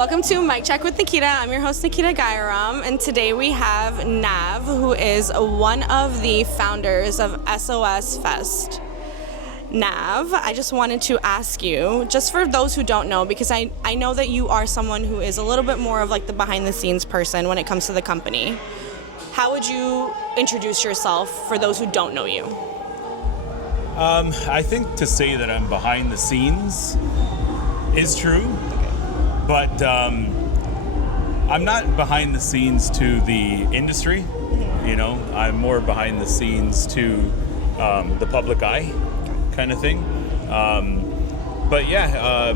Welcome to Mic Check with Nikita. I'm your host, Nikita Gairam, and today we have Nav, who is one of the founders of SOS Fest. Nav, I just wanted to ask you, just for those who don't know, because I know that you are someone who is a little bit more of like the behind-the-scenes person when it comes to the company. How would you introduce yourself for those who don't know you? I think to say that I'm behind the scenes is true, but I'm not behind the scenes to the industry. You know, I'm more behind the scenes to the public eye kind of thing. But yeah,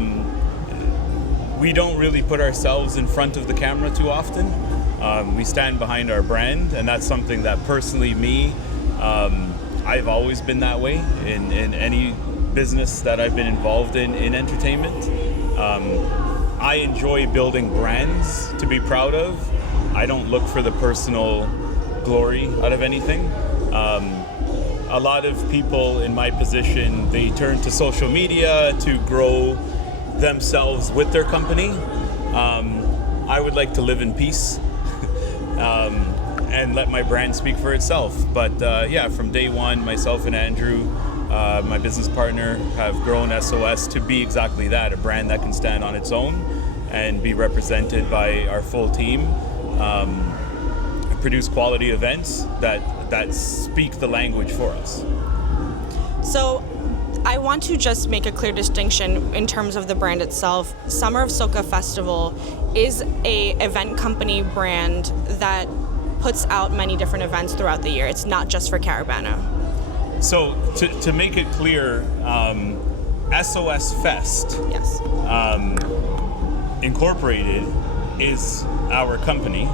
we don't really put ourselves in front of the camera too often. We stand behind our brand, and that's something that personally I've always been that way in any business that I've been involved in entertainment. I enjoy building brands to be proud of. I don't look for the personal glory out of anything. A lot of people in my position, they turn to social media to grow themselves with their company. I would like to live in peace and let my brand speak for itself. But yeah, from day one, myself and Andrew, my business partner, have grown SOS to be exactly that, a brand that can stand on its own and be represented by our full team, produce quality events that speak the language for us. So I want to just make a clear distinction in terms of the brand itself. Summer of Soca Festival is a event company brand that puts out many different events throughout the year. It's not just for Caribana. So to make it clear, SOS Fest Yes. Incorporated is our company.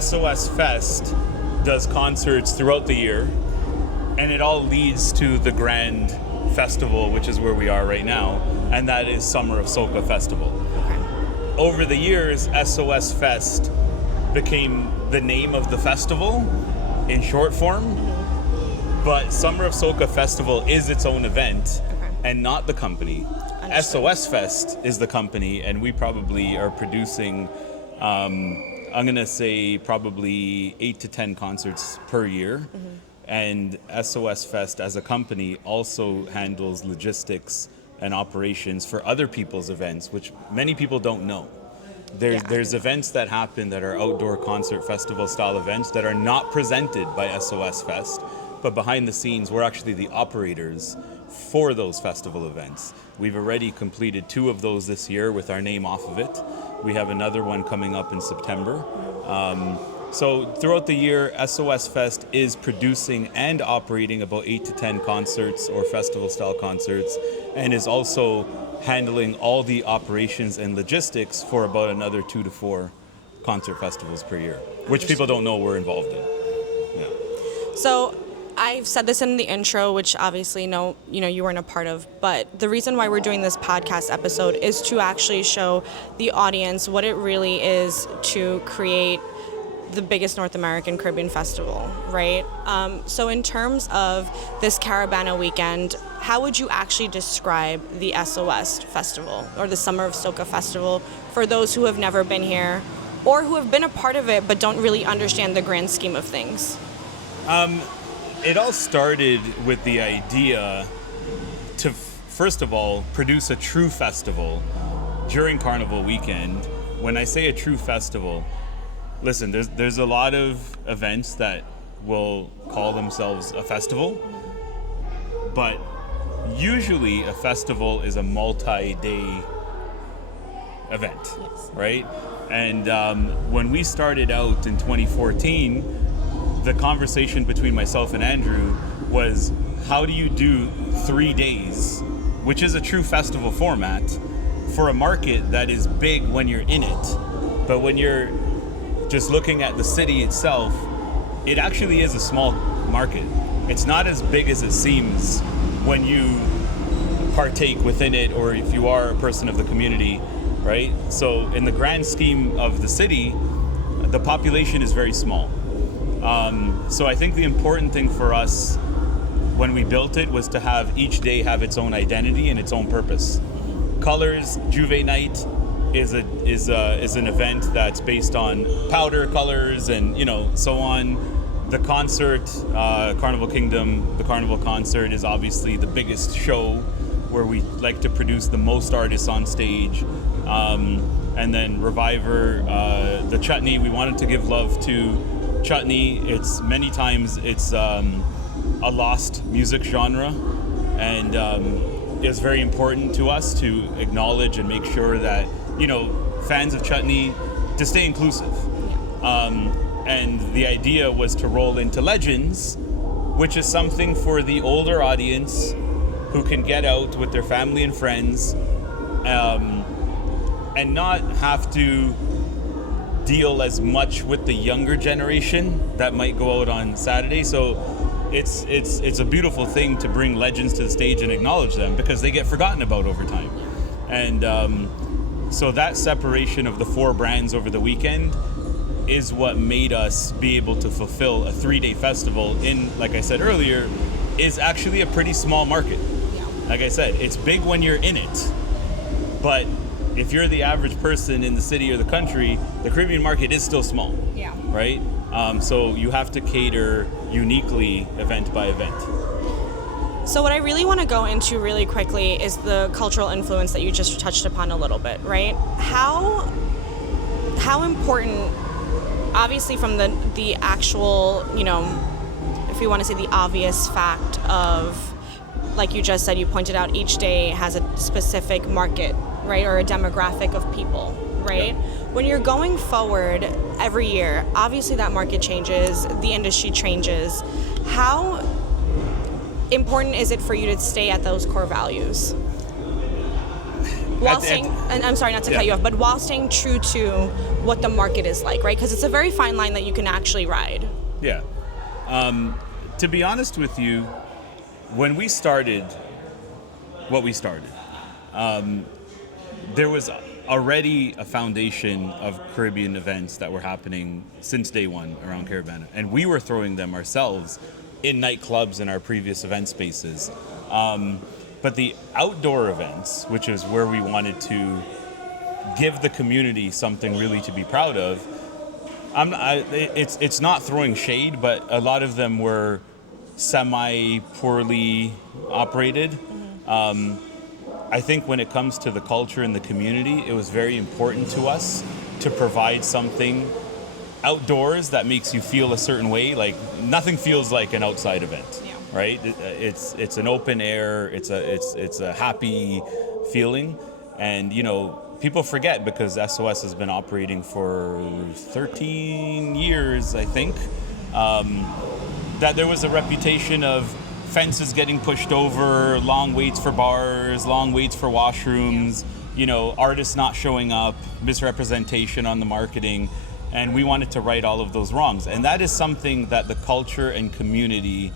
SOS Fest does concerts throughout the year, and it all leads to the grand festival, which is where we are right now, and that is Summer of Soca Festival. Okay. Over the years, SOS Fest became the name of the festival in short form, but Summer of Soca Festival is its own event and not the company. Understood. SOS Fest is the company, and we probably are producing, I'm going to say probably 8 to 10 concerts per year. And SOS Fest as a company also handles logistics and operations for other people's events, which many people don't know. There's events that happen that are outdoor concert festival style events that are not presented by SOS Fest, but behind the scenes, we're actually the operators for those festival events. We've already completed 2 of those this year with our name off of it. We have another one coming up in September. So throughout the year, SOS Fest is producing and operating about 8 to 10 concerts or festival style concerts, and is also handling all the operations and logistics for about another 2 to 4 concert festivals per year, which people don't know we're involved in. Yeah. So I've said this in the intro, which obviously you weren't a part of, but the reason why we're doing this podcast episode is to actually show the audience what it really is to create the biggest North American Caribbean festival, right? So in terms of this Caribana weekend, how would you actually describe the SOS Festival or the Summer of Soca Festival for those who have never been here or who have been a part of it but don't really understand the grand scheme of things? It all started with the idea to, first of all, produce a true festival during Carnival weekend. When I say a true festival, listen, there's a lot of events that will call themselves a festival, but usually a festival is a multi-day event, right? And when we started out in 2014, the conversation between myself and Andrew was, how do you do 3 days, which is a true festival format, for a market that is big when you're in it, but when you're just looking at the city itself, it actually is a small market. It's not as big as it seems when you partake within it, or if you are a person of the community, right? So in the grand scheme of the city, the population is very small. So I think the important thing for us when we built it was to have each day have its own identity and its own purpose. Colors, Juve Night, is an event that's based on powder colors and so on. The concert, Carnival Kingdom, the Carnival concert is obviously the biggest show where we like to produce the most artists on stage. And then Reviver, the chutney, we wanted to give love to chutney. It's many times it's a lost music genre, and it's very important to us to acknowledge and make sure that fans of chutney to stay inclusive. And the idea was to roll into Legends, which is something for the older audience who can get out with their family and friends, and not have to deal as much with the younger generation that might go out on Saturday. So it's a beautiful thing to bring Legends to the stage and acknowledge them, because they get forgotten about over time. And so that separation of the four brands over the weekend is what made us be able to fulfill a 3-day festival in, like I said earlier, is actually a pretty small market. Yeah. Like I said, it's big when you're in it, but if you're the average person in the city or the country, the Caribbean market is still small. Yeah. Right? So you have to cater uniquely event by event. So what I really want to go into really quickly is the cultural influence that you just touched upon a little bit, right? How important, obviously from the actual, if you want to say the obvious fact of, like you just said, you pointed out each day has a specific market, right, or a demographic of people, right? Yeah. When you're going forward every year, obviously that market changes, the industry changes. How important is it for you to stay at those core values? While staying, and I'm sorry not to cut you off, but while staying true to what the market is like, right? Because it's a very fine line that you can actually ride. Yeah. To be honest with you, when we started what we started, there was already a foundation of Caribbean events that were happening since day one around Caribana, and we were throwing them ourselves in nightclubs in our previous event spaces. But the outdoor events, which is where we wanted to give the community something really to be proud of, it's not throwing shade, but a lot of them were semi-poorly operated. I think when it comes to the culture and the community, it was very important to us to provide something outdoors that makes you feel a certain way. Like nothing feels like an outside event, right? It's an open air. It's a happy feeling, and people forget, because SOS has been operating for 13 years, I think, that there was a reputation of fences getting pushed over, long waits for bars, long waits for washrooms, artists not showing up, misrepresentation on the marketing, and we wanted to right all of those wrongs. And that is something that the culture and community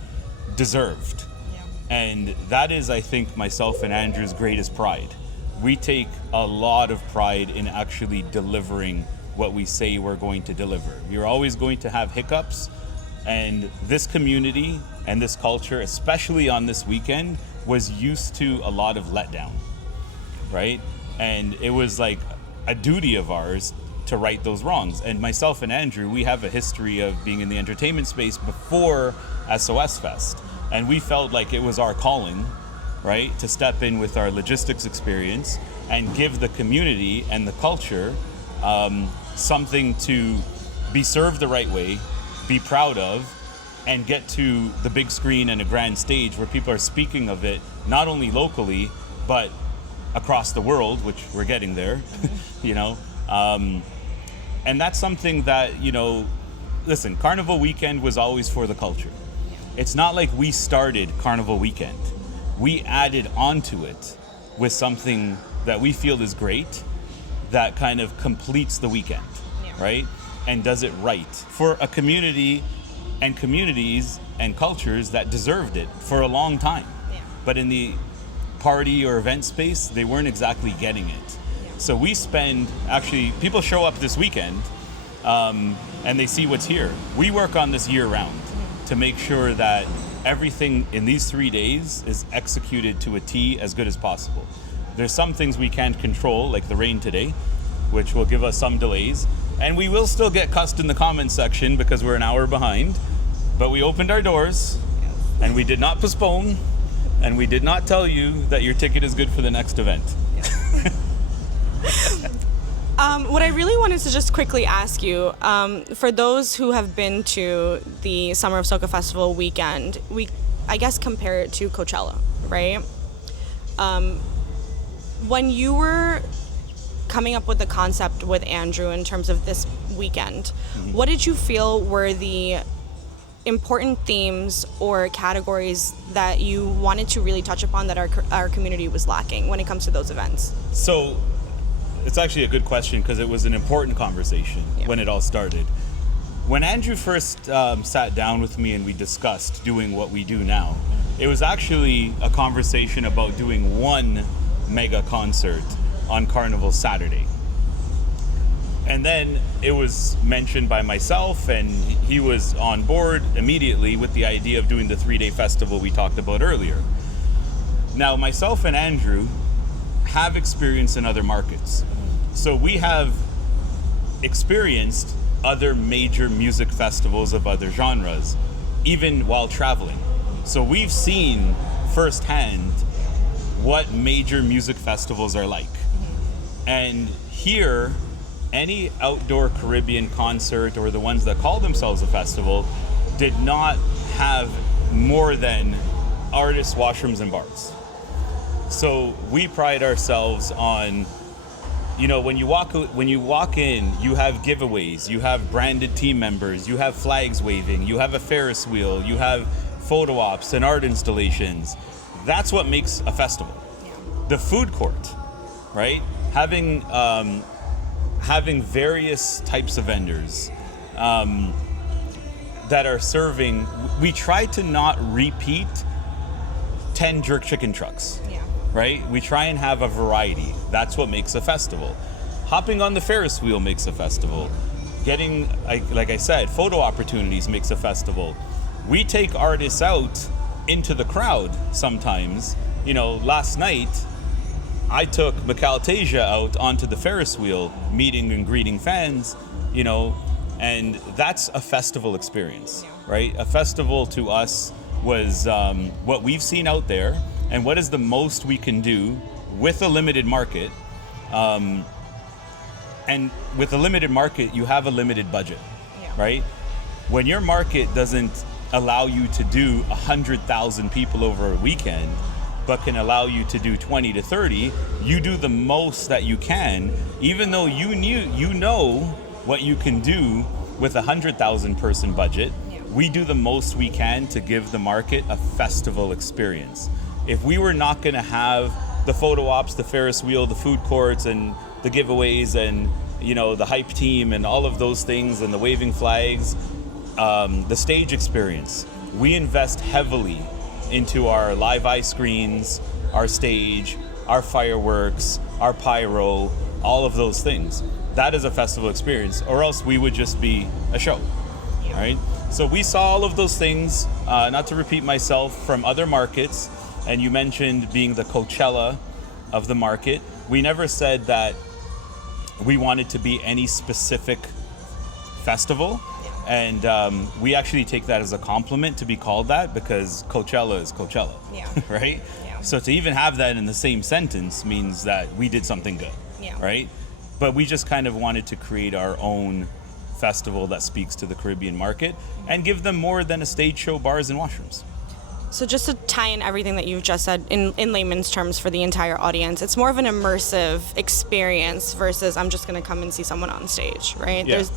deserved. Yeah. And that is, I think, myself and Andrew's greatest pride. We take a lot of pride in actually delivering what we say we're going to deliver. You're always going to have hiccups, and this community and this culture, especially on this weekend, was used to a lot of letdown, right? And it was like a duty of ours to right those wrongs. And myself and Andrew, we have a history of being in the entertainment space before SOS Fest. And we felt like it was our calling, right, to step in with our logistics experience and give the community and the culture something to be served the right way, be proud of, and get to the big screen and a grand stage where people are speaking of it, not only locally, but across the world, which we're getting there, and that's something that, listen, Carnival Weekend was always for the culture. It's not like we started Carnival Weekend. We added onto it with something that we feel is great, that kind of completes the weekend, right? And does it right for a community and communities and cultures that deserved it for a long time. Yeah. But in the party or event space, they weren't exactly getting it. Yeah. So we actually, people show up this weekend and they see what's here. We work on this year round to make sure that everything in these 3 days is executed to a T as good as possible. There's some things we can't control, like the rain today, which will give us some delays. And we will still get cussed in the comments section because we're an hour behind. But we opened our doors, and we did not postpone, and we did not tell you that your ticket is good for the next event. What I really wanted to just quickly ask you, for those who have been to the Summer of Soca Festival weekend, I guess compare it to Coachella, right? When you were coming up with the concept with Andrew in terms of this weekend, what did you feel were the important themes or categories that you wanted to really touch upon that our community was lacking when it comes to those events? So it's actually a good question because it was an important conversation when it all started. When Andrew first sat down with me and we discussed doing what we do now, it was actually a conversation about doing one mega concert on Carnival Saturday. And then it was mentioned by myself, and he was on board immediately with the idea of doing the 3-day festival we talked about earlier. Now, myself and Andrew have experience in other markets. So we have experienced other major music festivals of other genres, even while traveling. So we've seen firsthand what major music festivals are like. And here, any outdoor Caribbean concert or the ones that call themselves a festival did not have more than artists, washrooms, and bars. So we pride ourselves on, when you walk in, you have giveaways, you have branded team members, you have flags waving, you have a Ferris wheel, you have photo ops and art installations. That's what makes a festival. The food court, right? Having various types of vendors that are serving. We try to not repeat 10 jerk chicken trucks, right? We try and have a variety. That's what makes a festival. Hopping on the Ferris wheel makes a festival. Getting, like I said, photo opportunities makes a festival. We take artists out into the crowd sometimes. Last night, I took hthe out onto the Ferris wheel, meeting and greeting fans, and that's a festival experience, right? A festival to us was what we've seen out there and what is the most we can do with a limited market. And with a limited market, you have a limited budget, right? When your market doesn't allow you to do 100,000 people over a weekend, but can allow you to do 20 to 30, you do the most that you can, even though you know what you can do with 100,000 person budget. We do the most we can to give the market a festival experience. If we were not gonna have the photo ops, the Ferris wheel, the food courts, and the giveaways, and the hype team, and all of those things, and the waving flags, the stage experience, we invest heavily into our live eye screens, our stage, our fireworks, our pyro, all of those things. That is a festival experience, or else we would just be a show, right? So we saw all of those things, not to repeat myself, from other markets, and you mentioned being the Coachella of the market. We never said that we wanted to be any specific festival. And we actually take that as a compliment to be called that, because Coachella is Coachella, right? So to even have that in the same sentence means that we did something good, right? But we just kind of wanted to create our own festival that speaks to the Caribbean market and give them more than a stage show, bars, and washrooms. So just to tie in everything that you've just said in layman's terms for the entire audience, it's more of an immersive experience versus I'm just going to come and see someone on stage, right? There's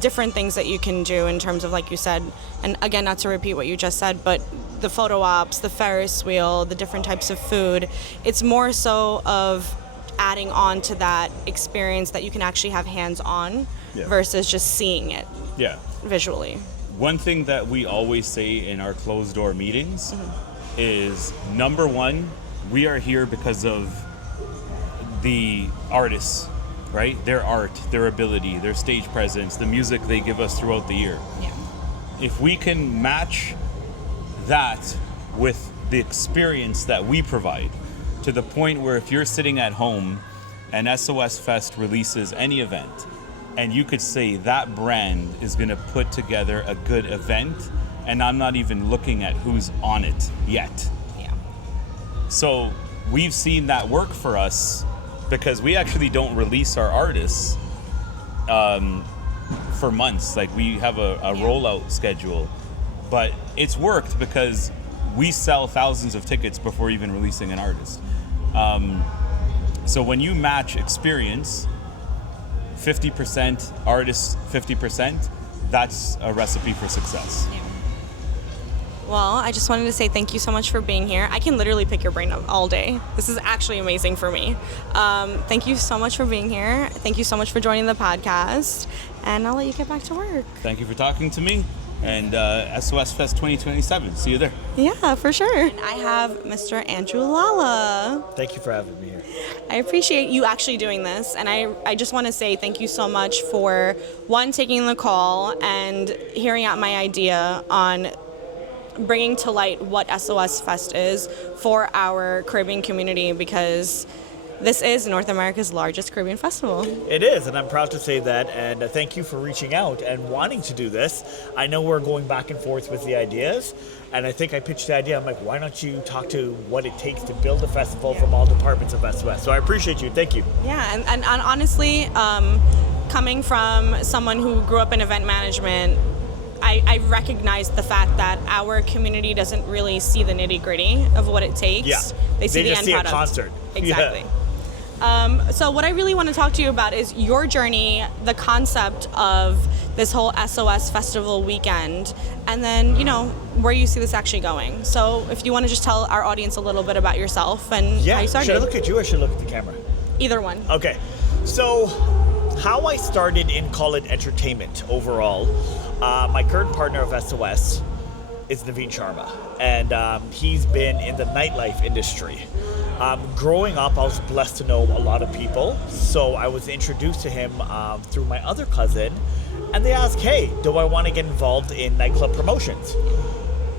different things that you can do in terms of, like you said, and again, not to repeat what you just said, but the photo ops, the Ferris wheel, the different types of food. It's more so of adding on to that experience that you can actually have hands-on versus just seeing it visually. One thing that we always say in our closed door meetings is, number one, we are here because of the artists, right? Their art, their ability, their stage presence, the music they give us throughout the year. If we can match that with the experience that we provide, to the point where if you're sitting at home and SOS Fest releases any event, and you could say that brand is going to put together a good event, and I'm not even looking at who's on it yet. Yeah. So we've seen that work for us because we actually don't release our artists for months. Like, we have a rollout schedule, but it's worked because we sell thousands of tickets before even releasing an artist. So when you match experience, 50% artists, 50%, that's a recipe for success. Yeah. Well, I just wanted to say thank you so much for being here. I can literally pick your brain up all day. This is actually amazing for me. Thank you so much for being here. Thank you so much for joining the podcast. And I'll let you get back to work. Thank you for talking to me. And SOS Fest 2027. See you there. Yeah, for sure. And I have Mr. Andrew Lala. Thank you for having me here. I appreciate you actually doing this. And I just want to say thank you so much for, one, taking the call and hearing out my idea on bringing to light what SOS Fest is for our Caribbean community, because this is North America's largest Caribbean festival. It is, and I'm proud to say that, and thank you for reaching out and wanting to do this. I know we're going back and forth with the ideas, and I think I pitched the idea. I'm like, why don't you talk to what it takes to build a festival from all departments of SOS? So I appreciate you. Thank you. Yeah, and honestly, coming from someone who grew up in event management, I recognize the fact that our community doesn't really see the nitty-gritty of what it takes. Yeah. They see the just end see product. a concert. Exactly. Yeah. So what I really want to talk to you about is your journey, the concept of this whole SOS Festival weekend, and then, where you see this actually going. So if you want to just tell our audience a little bit about yourself and how you started. Should I look at you or should I look at the camera? Either one. Okay. So how I started in call it entertainment overall, my current partner of SOS is Naveen Sharma, and he's been in the nightlife industry. Growing up, I was blessed to know a lot of people, so I was introduced to him through my other cousin, and they asked, hey, do I want to get involved in nightclub promotions?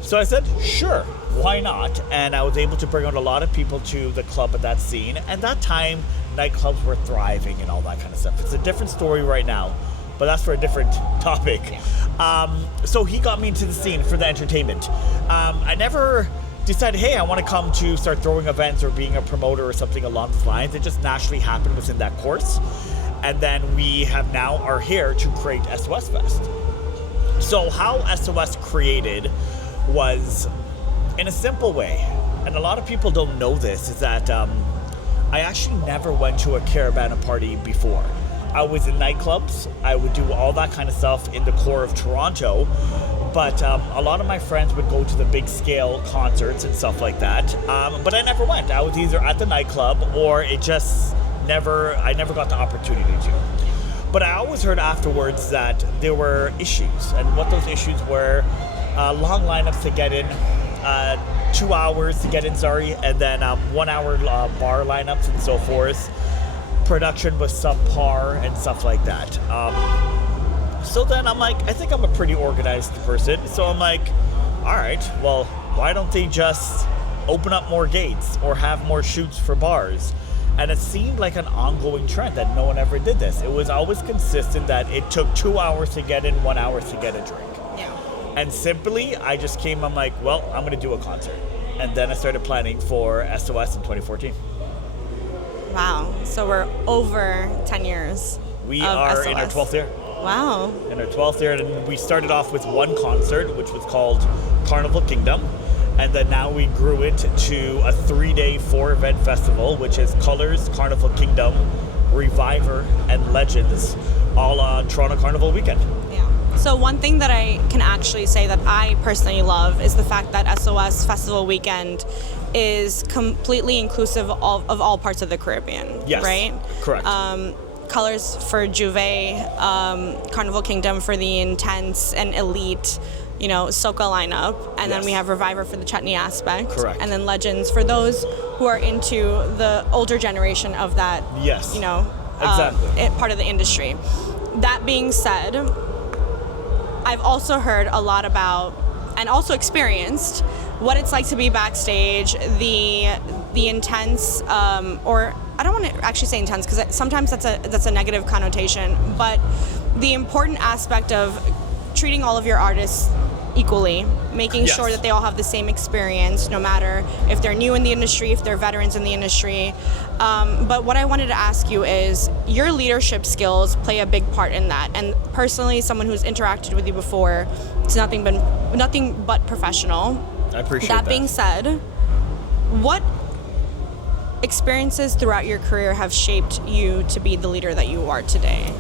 So I said, sure, why not? And I was able to bring out a lot of people to the club at that scene, and that time, nightclubs were thriving and all that kind of stuff. It's a different story right now, but that's for a different topic. So he got me into the scene for the entertainment. I never decided, hey, I want to come to start throwing events or being a promoter or something along those lines. It just naturally happened within that course. And then we are here to create SOS Fest. So how SOS created was in a simple way, and a lot of people don't know this, is that I actually never went to a caravana party before. I was in nightclubs. I would do all that kind of stuff in the core of Toronto, but a lot of my friends would go to the big scale concerts and stuff like that, but I never went. I was either at the nightclub or I never got the opportunity to. But I always heard afterwards that there were issues, and what those issues were, long lineups to get in, 2 hours to get in, and then 1 hour bar lineups and so forth. Production was subpar and stuff like that. So then I'm like, I think I'm a pretty organized person. So I'm like, all right, well, why don't they just open up more gates or have more shoots for bars? And it seemed like an ongoing trend that no one ever did this. It was always consistent that it took 2 hours to get in, 1 hour to get a drink. Yeah. And simply, I'm like, well, I'm going to do a concert. And then I started planning for SOS in 2014. Wow. So we're over 10 years. We of are SOS. in our 12th year. Wow. In our 12th year, and we started off with one concert, which was called Carnival Kingdom. And then now we grew it to a 3-day, 4-event festival, which is Colors, Carnival Kingdom, Reviver, and Legends, all on Toronto Carnival weekend. Yeah. So one thing that I can actually say that I personally love is the fact that SOS Festival Weekend is completely inclusive of all parts of the Caribbean. Yes. Right? Correct. Colors for Juve, Carnival Kingdom for the intense and elite, soca lineup, and then we have Reviver for the chutney aspect. Correct. And then Legends for those who are into the older generation of that, Yes. Exactly. part of the industry. That being said, I've also heard a lot about, and also experienced, what it's like to be backstage, the intense, or I don't want to actually say intense because sometimes that's a negative connotation, but the important aspect of treating all of your artists equally, making Yes. sure that they all have the same experience, no matter if they're new in the industry, if they're veterans in the industry. But what I wanted to ask you is, your leadership skills play a big part in that. And personally, someone who's interacted with you before, it's nothing but professional. I appreciate that. That being said, what experiences throughout your career have shaped you to be the leader that you are today?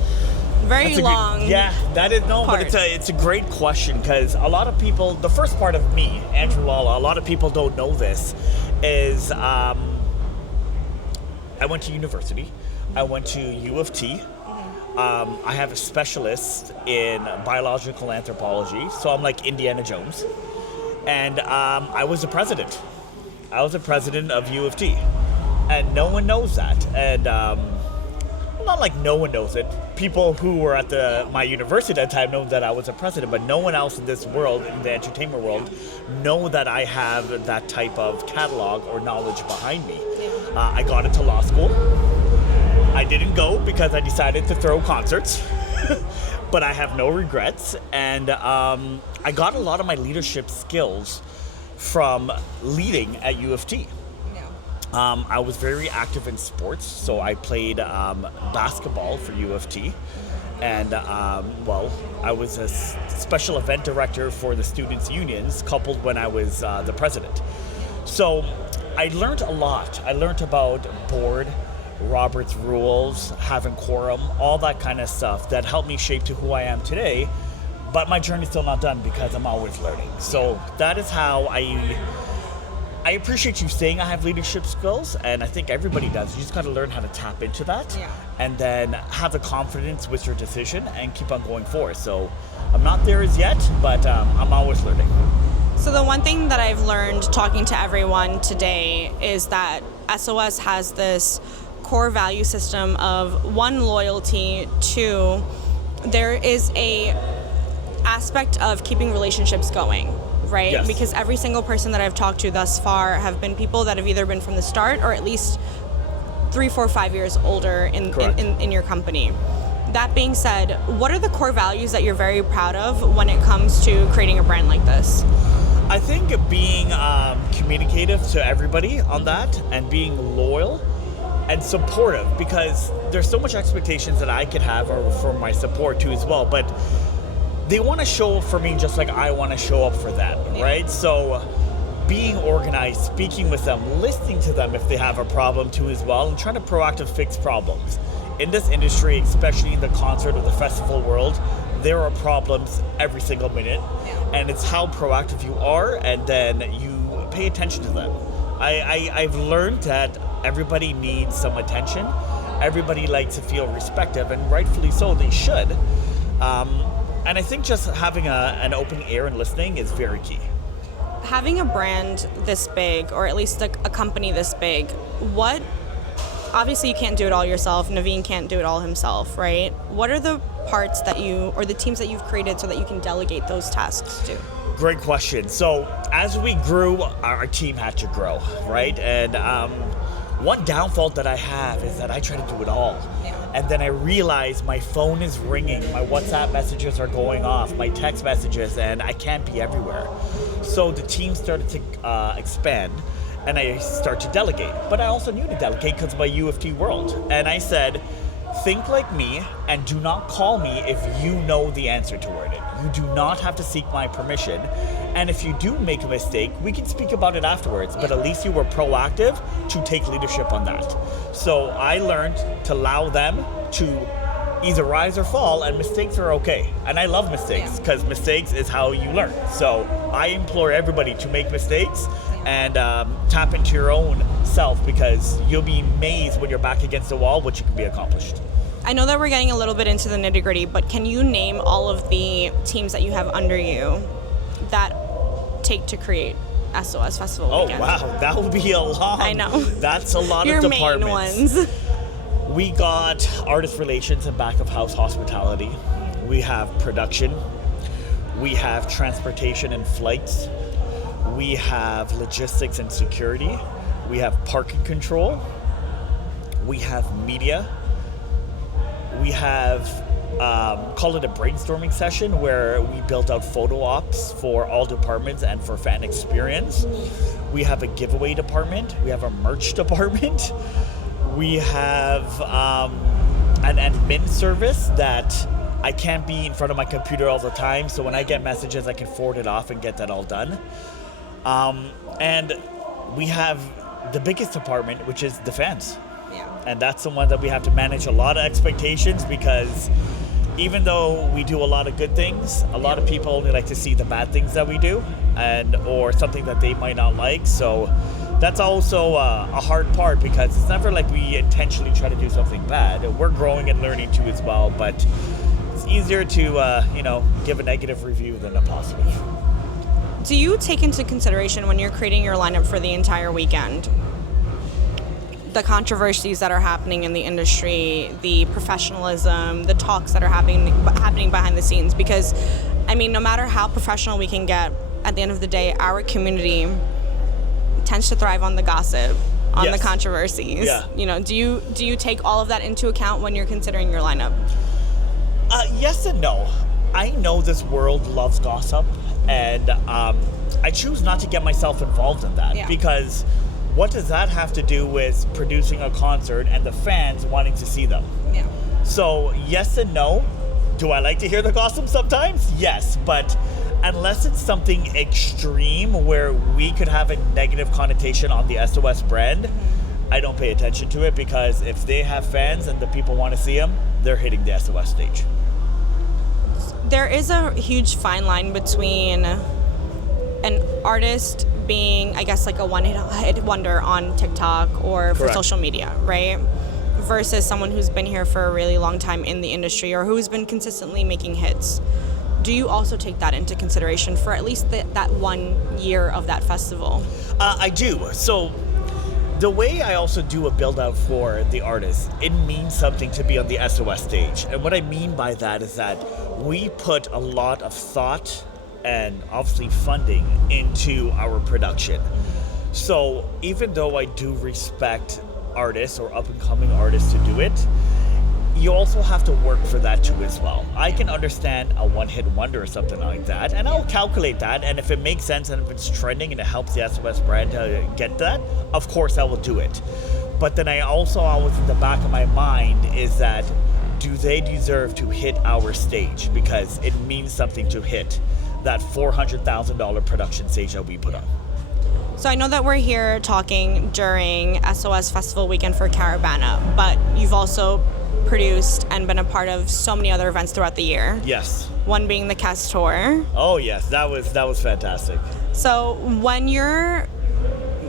Very That's a long. good, yeah, that is no, part. but it's a great question because a lot of people. The first part of me, Andrew Lala, a lot of people don't know this, is I went to university. I went to U of T. I have a specialist in biological anthropology, so I'm like Indiana Jones. And I was the president. I was the president of U of T, and no one knows that. And not like no one knows it. People who were at my university at the time know that I was a president, but no one else in this world, in the entertainment world, know that I have that type of catalog or knowledge behind me. I got into law school. I didn't go because I decided to throw concerts, but I have no regrets. And I got a lot of my leadership skills from leading at U of T. I was very active in sports, so I played basketball for U of T, and I was a special event director for the students' unions, coupled when I was the president. So I learned a lot. I learned about board, Robert's rules, having quorum, all that kind of stuff that helped me shape to who I am today. But my journey's still not done because I'm always learning. So that is how I appreciate you saying I have leadership skills, and I think everybody does. You just got to learn how to tap into that, and then have the confidence with your decision and keep on going forward. So I'm not there as yet, but I'm always learning. So the one thing that I've learned talking to everyone today is that SOS has this core value system of, one, loyalty, two, there is a aspect of keeping relationships going. Right? Yes. Because every single person that I've talked to thus far have been people that have either been from the start or at least 3, 4, 5 years older in your company. That being said, what are the core values that you're very proud of when it comes to creating a brand like this? I think being communicative to everybody on that and being loyal and supportive, because there's so much expectations that I could have or for my support too as well, but they want to show up for me just like I want to show up for them, right? So being organized, speaking with them, listening to them if they have a problem too as well, and trying to proactive fix problems. In this industry, especially in the concert or the festival world, there are problems every single minute, and it's how proactive you are, and then you pay attention to them. I've learned that everybody needs some attention. Everybody likes to feel respected, and rightfully so, they should. And I think just having an open ear and listening is very key. Having a brand this big, or at least a company this big, obviously you can't do it all yourself, Naveen can't do it all himself, right? What are the parts that or the teams that you've created so that you can delegate those tasks to? Great question. So as we grew, our team had to grow, right? And one downfall that I have is that I try to do it all. And then I realize my phone is ringing, my WhatsApp messages are going off, my text messages, and I can't be everywhere. So the team started to expand, and I start to delegate. But I also knew to delegate because of my U of T world. And I said, think like me and do not call me if you know the answer toward it. You do not have to seek my permission. And if you do make a mistake, we can speak about it afterwards, but at least you were proactive to take leadership on that. So I learned to allow them to either rise or fall, and mistakes are okay. And I love mistakes because mistakes is how you learn. So I implore everybody to make mistakes and tap into your own self, because you'll be amazed when you're back against the wall what you can be accomplished. I know that we're getting a little bit into the nitty-gritty, but can you name all of the teams that you have under you that take to create SOS Festival Weekend? Oh wow, that would be a lot. I know. That's a lot Your of departments. main ones. We got artist relations and back of house hospitality. We have production. We have transportation and flights. We have logistics and security. We have parking control. we have media, we have call it a brainstorming session where we built out photo ops for all departments and for fan experience. We have a giveaway department. We have a merch department. We have an admin service that I can't be in front of my computer all the time. So when I get messages, I can forward it off and get that all done. And we have the biggest department, which is the fans. Yeah. And that's the one that we have to manage a lot of expectations, because even though we do a lot of good things, a lot of people only like to see the bad things that we do, and or something that they might not like. So that's also a hard part, because it's never like we intentionally try to do something bad. We're growing and learning too as well, but it's easier to give a negative review than a positive. Do you take into consideration when you're creating your lineup for the entire weekend the controversies that are happening in the industry, the professionalism, the talks that are happening behind the scenes? Because, I mean, no matter how professional we can get, at the end of the day, our community tends to thrive on the gossip, on the controversies. Yeah. You know, do you take all of that into account when you're considering your lineup? Yes and no. I know this world loves gossip, and I choose not to get myself involved in that, because what does that have to do with producing a concert and the fans wanting to see them? Yeah. So yes and no. Do I like to hear the gossip sometimes? Yes, but unless it's something extreme where we could have a negative connotation on the SOS brand, I don't pay attention to it, because if they have fans and the people want to see them, they're hitting the SOS stage. There is a huge fine line between an artist being, I guess, like a one-hit wonder on TikTok or for Correct. social media, right? Versus someone who's been here for a really long time in the industry or who's been consistently making hits. Do you also take that into consideration for at least that 1 year of that festival? I do. So the way I also do a build out for the artist, it means something to be on the SOS stage. And what I mean by that is that we put a lot of thought and obviously funding into our production. So even though I do respect artists or up and coming artists to do it, you also have to work for that too as well. I can understand a one-hit wonder or something like that, and I'll calculate that, and if it makes sense and if it's trending and it helps the SOS brand to get that, of course I will do it. But then I also always in the back of my mind is that, do they deserve to hit our stage? Because it means something to hit that $400,000 production stage that we put on. So I know that we're here talking during SOS Festival Weekend for Caravana, but you've also produced and been a part of so many other events throughout the year. Yes. One being the Cast Tour. Oh yes, that was fantastic. So when you're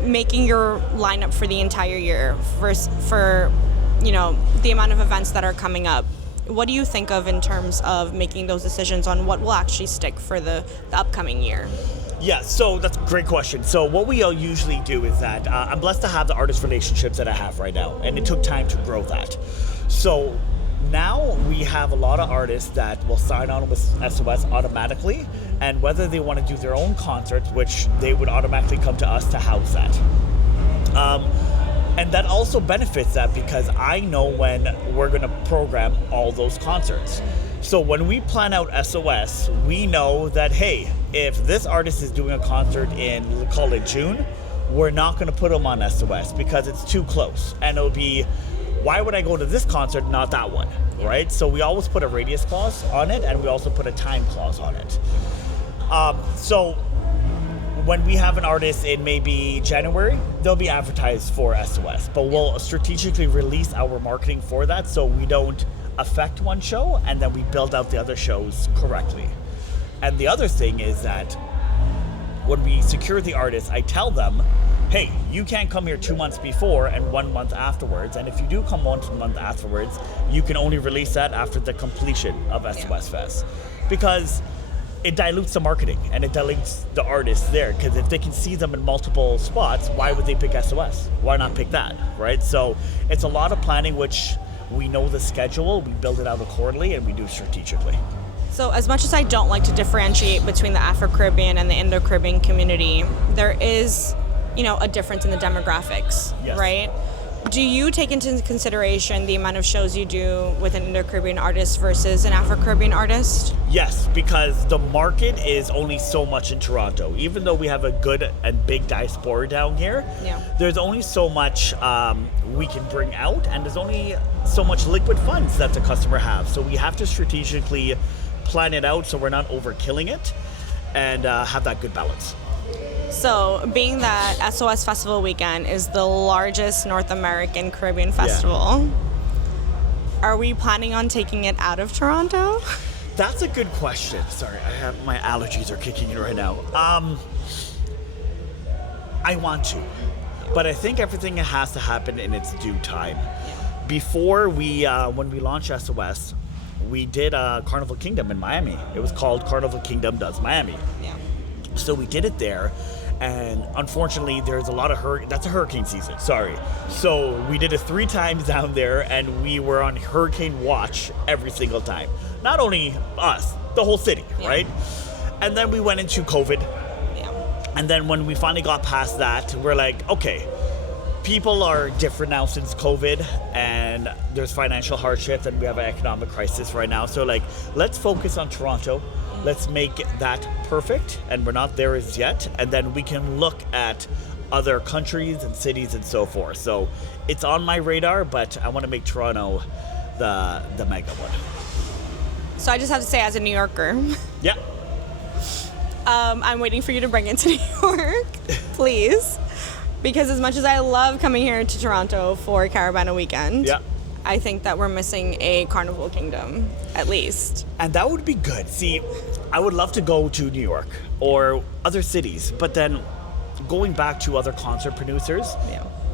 making your lineup for the entire year for the amount of events that are coming up, what do you think of in terms of making those decisions on what will actually stick for the upcoming year? Yeah, so that's a great question. So what we all usually do is that I'm blessed to have the artist relationships that I have right now, and it took time to grow that. So now we have a lot of artists that will sign on with SOS automatically, and whether they want to do their own concerts, which they would automatically come to us to house that. And that also benefits that, because I know when we're going to program all those concerts. So when we plan out SOS, we know that, hey, if this artist is doing a concert in, we'll call it June, we're not going to put them on SOS because it's too close. And it'll be, why would I go to this concert, not that one, right? So we always put a radius clause on it, and we also put a time clause on it. So when we have an artist in maybe January, they'll be advertised for SOS, but we'll strategically release our marketing for that so we don't affect one show, and then we build out the other shows correctly. And the other thing is that when we secure the artist, I tell them, hey, you can't come here 2 months before and 1 month afterwards, and if you do come 1 month afterwards, you can only release that after the completion of SOS Fest. Because it dilutes the marketing and it dilutes the artists there, because if they can see them in multiple spots, why would they pick SOS? Why not pick that, right? So it's a lot of planning, which we know the schedule, we build it out accordingly, and we do strategically. So as much as I don't like to differentiate between the Afro-Caribbean and the Indo-Caribbean community, there is, a difference in the demographics, Yes. right? Do you take into consideration the amount of shows you do with an Indo-Caribbean artist versus an Afro-Caribbean artist? Yes, because the market is only so much in Toronto. Even though we have a good and big diaspora down here, there's only so much we can bring out, and there's only so much liquid funds that the customer has. So we have to strategically plan it out so we're not overkilling it and have that good balance. So, being that SOS Festival Weekend is the largest North American Caribbean festival, are we planning on taking it out of Toronto? That's a good question. Sorry, my allergies are kicking in right now. I want to, but I think everything has to happen in its due time. Before when we launched SOS, we did Carnival Kingdom in Miami. It was called Carnival Kingdom Does Miami. Yeah. So we did it there, and unfortunately there's a lot of that's a hurricane season, sorry. So we did it 3 times down there, and we were on hurricane watch every single time. Not only us, the whole city, right? And then we went into COVID. Yeah. And then when we finally got past that, we're like, okay, people are different now since COVID, and there's financial hardship, and we have an economic crisis right now. So like, let's focus on Toronto. Let's make that perfect, and we're not there as yet, and then we can look at other countries and cities and so forth. So it's on my radar, but I want to make Toronto the mega one. So I just have to say, as a New Yorker, Yeah. I'm waiting for you to bring it to New York, please. Because as much as I love coming here to Toronto for Caravana Weekend, I think that we're missing a Carnival Kingdom, at least. And that would be good. See, I would love to go to New York or other cities, but then going back to other concert producers,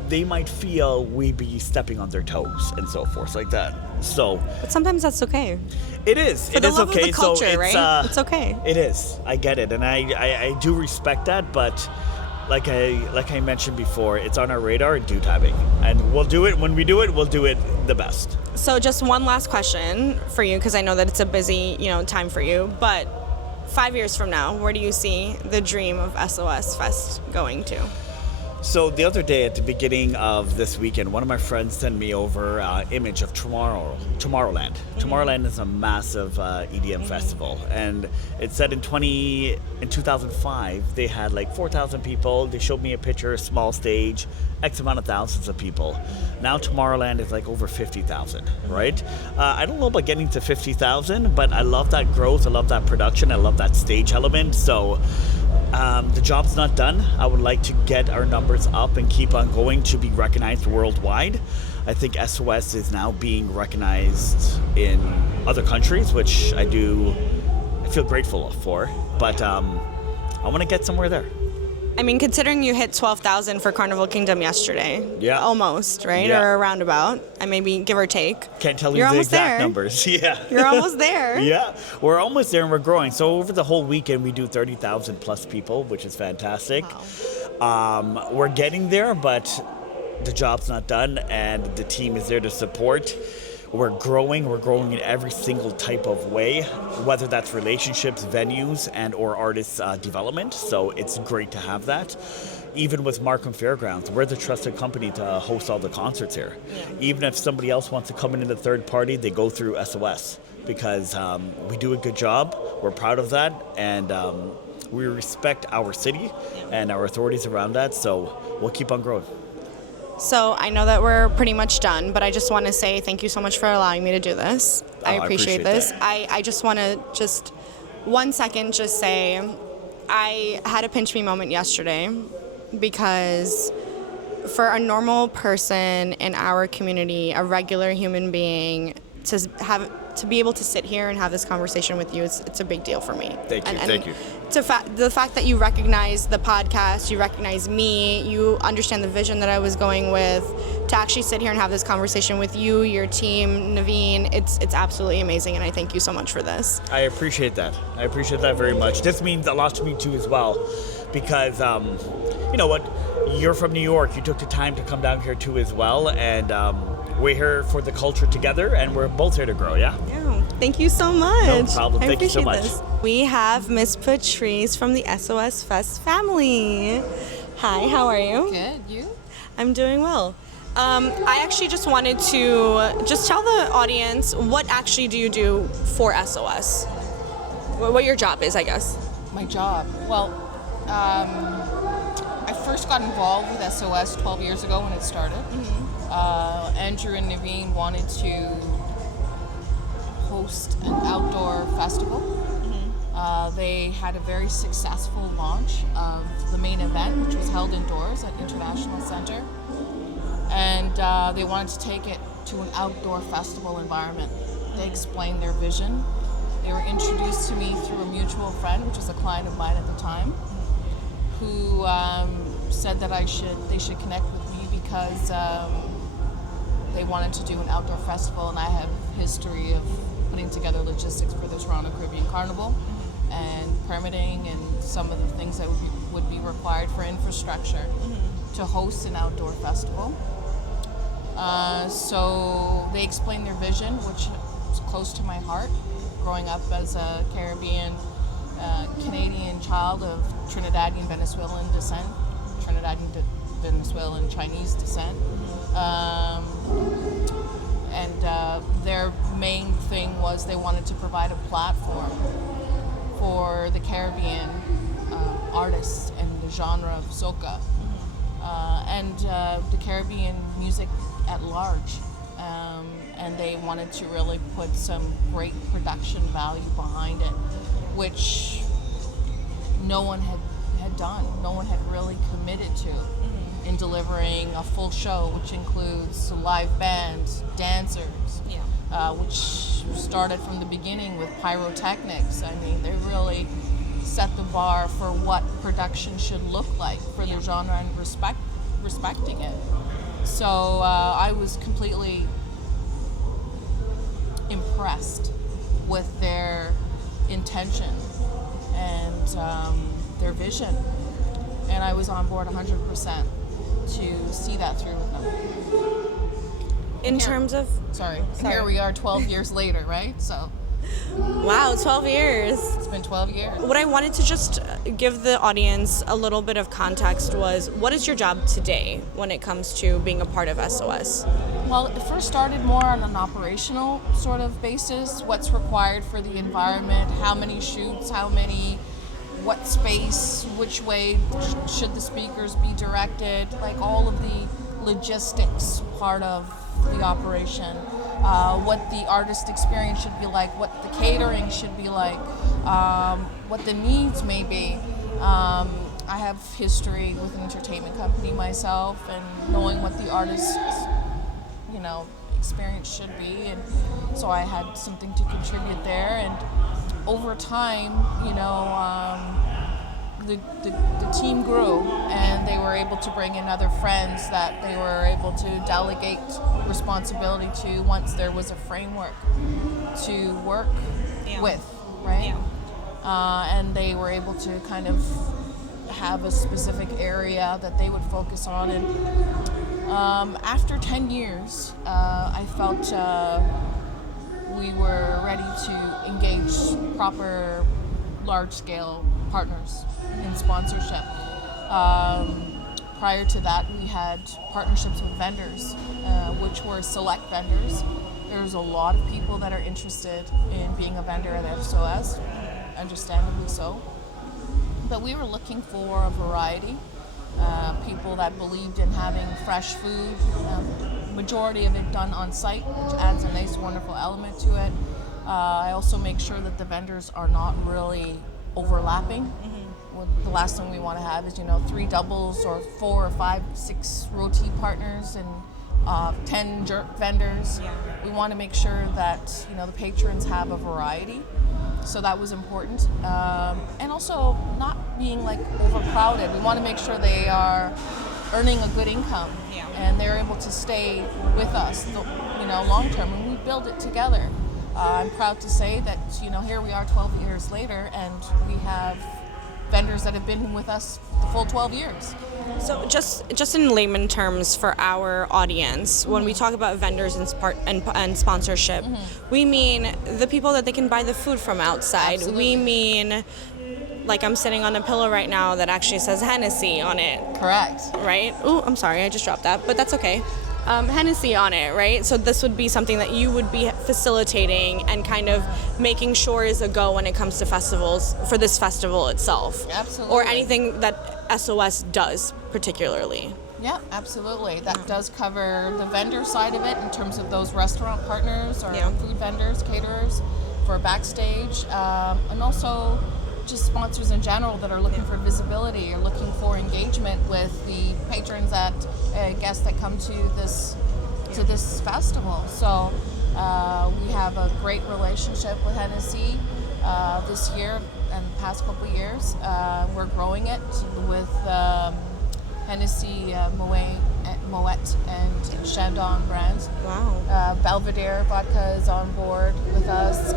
they might feel we be stepping on their toes and so forth, like that. So, but sometimes that's okay. It is. For it the is love okay. Of the culture, so right? It's okay. It is. I get it, and I do respect that, but. Like I mentioned before, it's on our radar in due timing, and we'll do it. When we do it, we'll do it the best. So just one last question for you, because I know that it's a busy, time for you. But 5 years from now, where do you see the dream of SOS Fest going to? So the other day at the beginning of this weekend, one of my friends sent me over an image of Tomorrowland. Tomorrowland is a massive EDM festival, and it said in 2005 they had like 4,000 people. They showed me a picture, small stage, X amount of thousands of people. Now Tomorrowland is like over 50,000, right? I don't know about getting to 50,000, but I love that growth. I love that production. I love that stage element. So. The job's not done. I would like to get our numbers up and keep on going to be recognized worldwide. I think SOS is now being recognized in other countries, which I feel grateful for. But I want to get somewhere there. I mean, considering you hit 12,000 for Carnival Kingdom yesterday. Yeah. Almost, right? Yeah. Or a roundabout. And maybe give or take. Can't tell you You're the almost exact there. numbers. Yeah. You're almost there. Yeah. We're almost there, and we're growing. So over the whole weekend, we do 30,000 plus people, which is fantastic. Wow. We're getting there, but the job's not done, and the team is there to support. We're growing in every single type of way, whether that's relationships, venues, and or artist development. So it's great to have that. Even with Markham Fairgrounds, we're the trusted company to host all the concerts here. Even if somebody else wants to come in as a third party, they go through SOS because we do a good job. We're proud of that, and we respect our city and our authorities around that. So we'll keep on growing. So I know that we're pretty much done, but I just want to say thank you so much for allowing me to do this. I appreciate this. that. I just want to 1 second just say I had a pinch me moment yesterday because for a normal person in our community, a regular human being, to be able to sit here and have this conversation with you, it's a big deal for me. Thank you. Thank you. The fact that you recognize the podcast, you recognize me, you understand the vision that I was going with, to actually sit here and have this conversation with you, your team, Naveen, it's absolutely amazing, and I thank you so much for this. I appreciate that. I appreciate that very much. This means a lot to me too as well, because you know what, you're from New York. You took the time to come down here too as well, and we're here for the culture together, and we're both here to grow. Yeah. Thank you so much. No problem. I Thank you so much. this. We have Miss Patrice from the SOS Fest family. Hi, how are you? Good, you? I'm doing well. I actually just wanted to just tell the audience, what actually do you do for SOS? What your job is, I guess. My job. Well, I first got involved with SOS 12 years ago when it started. Andrew and Naveen wanted to host an outdoor festival. They had a very successful launch of the main event, which was held indoors at International Center. And they wanted to take it to an outdoor festival environment. They explained their vision. They were introduced to me through a mutual friend, which was a client of mine at the time, who said that they should connect with me because they wanted to do an outdoor festival, and I have history of putting together logistics for the Toronto Caribbean Carnival and permitting and some of the things that would be required for infrastructure to host an outdoor festival. So they explained their vision, which is close to my heart, growing up as a Caribbean Canadian child of Trinidadian Venezuelan descent, Venezuelan Chinese descent. And their main thing was they wanted to provide a platform for the Caribbean artists and the genre of soca, and the Caribbean music at large. And they wanted to really put some great production value behind it, which no one had done. No one had really committed to in delivering a full show, which includes live bands, dancers, which started from the beginning with pyrotechnics. I mean, they really set the bar for what production should look like for the genre and respecting it. So I was completely impressed with their intention and their vision, and I was on board 100% to see that through with them. In terms of... Sorry. Here we are 12 years later, right? So... Wow, 12 years. It's been 12 years. What I wanted to just give the audience a little bit of context was, what is your job today when it comes to being a part of SOS? Well, it first started more on an operational sort of basis. What's required for the environment, how many shoots, what space, which way should the speakers be directed, like all of the logistics part of the operation, what the artist experience should be like, what the catering should be like, what the needs may be. I have history with an entertainment company myself, and knowing what the artist's, experience should be, and so I had something to contribute there. And over time, the team grew, and they were able to bring in other friends that they were able to delegate responsibility to once there was a framework to work with, right? And they were able to kind of have a specific area that they would focus on. And after 10 years, I felt we were ready to engage proper large-scale partners in sponsorship. Prior to that, we had partnerships with vendors, which were select vendors. There's a lot of people that are interested in being a vendor at SOS, understandably so. But we were looking for a variety, people that believed in having fresh food, majority of it done on site, which adds a nice, wonderful element to it. I also make sure that the vendors are not really overlapping. Well, the last thing we want to have is 3 doubles or 4 or 5, 6 roti partners and 10 jerk vendors. We want to make sure that the patrons have a variety. So that was important, and also not being overcrowded. We want to make sure they are earning a good income, and they're able to stay with us, long term, and we build it together. I'm proud to say that here we are 12 years later, and we have vendors that have been with us the full 12 years. So just in layman terms for our audience, when we talk about vendors and sponsorship, we mean the people that they can buy the food from outside. Absolutely. We mean, I'm sitting on a pillow right now that actually says Hennessy on it. Correct. Right? Oh, I'm sorry, I just dropped that, but that's okay. Hennessy on it, right? So this would be something that you would be facilitating and kind of making sure is a go when it comes to festivals, for this festival itself. Absolutely. Or anything that SOS does particularly. Yeah, absolutely. That does cover the vendor side of it in terms of those restaurant partners or food vendors, caterers for backstage, and also just sponsors in general that are looking for visibility or looking for engagement with the patrons that guests that come to this festival. So we have a great relationship with Hennessy this year and the past couple of years. We're growing it with Hennessy, Moet, and Shandong brands. Wow. Belvedere Vodka is on board with us.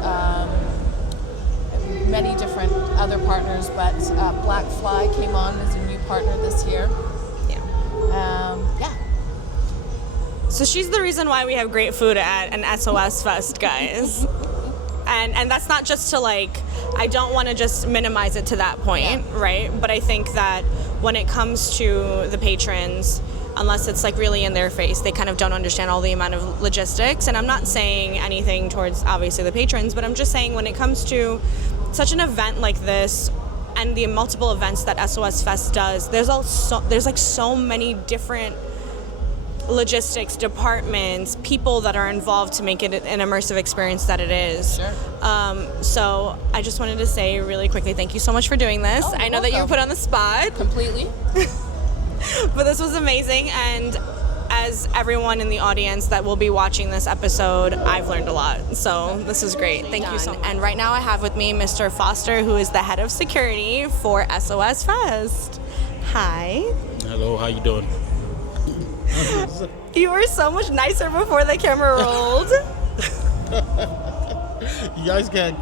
Many different other partners, but Black Fly came on as a new partner this year. Yeah. So she's the reason why we have great food at an SOS Fest, guys. And that's not just to I don't want to just minimize it to that point, right? But I think that when it comes to the patrons, unless it's really in their face, they kind of don't understand all the amount of logistics. And I'm not saying anything towards obviously the patrons, but I'm just saying when it comes to such an event like this and the multiple events that SOS Fest does, there's so many different logistics departments, people that are involved to make it an immersive experience that it is. Sure. So I just wanted to say really quickly, thank you so much for doing this. I know that you were put on the spot. Completely. But this was amazing, and as everyone in the audience that will be watching this episode, I've learned a lot. So this is great. Thank you so much. And right now I have with me Mr. Foster, who is the head of security for SOS Fest. Hi. Hello, how you doing? You were so much nicer before the camera rolled. You guys can't.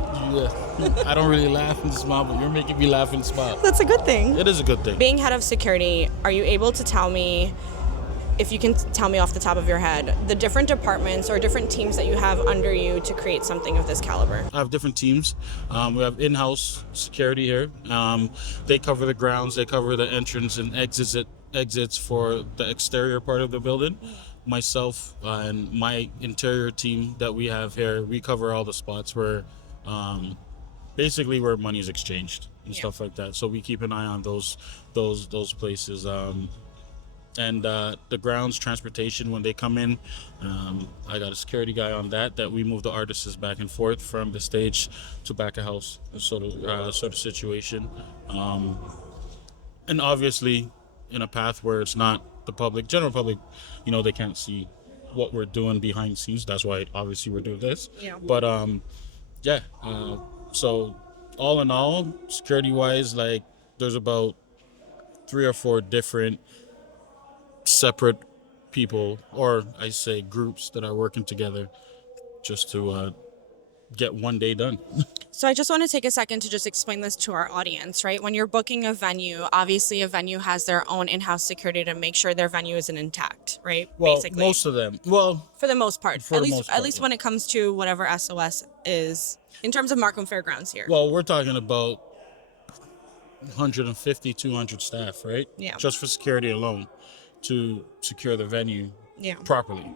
I don't really laugh and smile, but you're making me laugh and smile. That's a good thing. It is a good thing. Being head of security, are you able to tell me, if you can tell me off the top of your head, the different departments or different teams that you have under you to create something of this caliber? I have different teams. We have in-house security here. They cover the grounds, they cover the entrance and exits for the exterior part of the building. Myself and my interior team that we have here, we cover all the spots where basically where money is exchanged and stuff like that. So we keep an eye on those places. And the grounds transportation when they come in, I got a security guy on that we move the artists back and forth from the stage to back of house, sort of situation. And obviously in a path where it's not the general public, they can't see what we're doing behind the scenes. That's why obviously we're doing this. Yeah. But so all in all, security wise, there's about 3 or 4 different separate people, or I say groups, that are working together just to get one day done. So I just want to take a second to just explain this to our audience, right? When you're booking a venue, obviously a venue has their own in-house security to make sure their venue isn't intact, right? Well, basically. most of them. Well, for the most part. For at the least most part, at least yeah. when it comes to whatever SOS is in terms of Markham Fairgrounds here. well, we're talking about 150, 200 staff, right? Yeah. Just for security alone to secure the venue properly.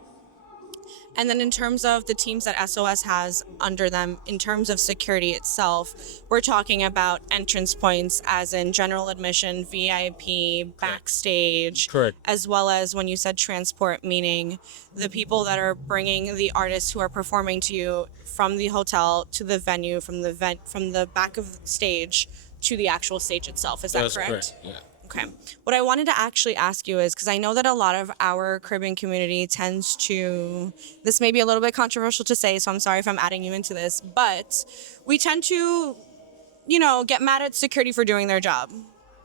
And then in terms of the teams that SOS has under them, in terms of security itself, we're talking about entrance points as in general admission, VIP, backstage. Correct. As well as when you said transport, meaning the people that are bringing the artists who are performing to you from the hotel to the venue, from the back of the stage to the actual stage itself. Is that That's correct? Yeah. Okay. What I wanted to actually ask you is, because I know that a lot of our Caribbean community tends to, this may be a little bit controversial to say, so I'm sorry if I'm adding you into this, but we tend to, get mad at security for doing their job.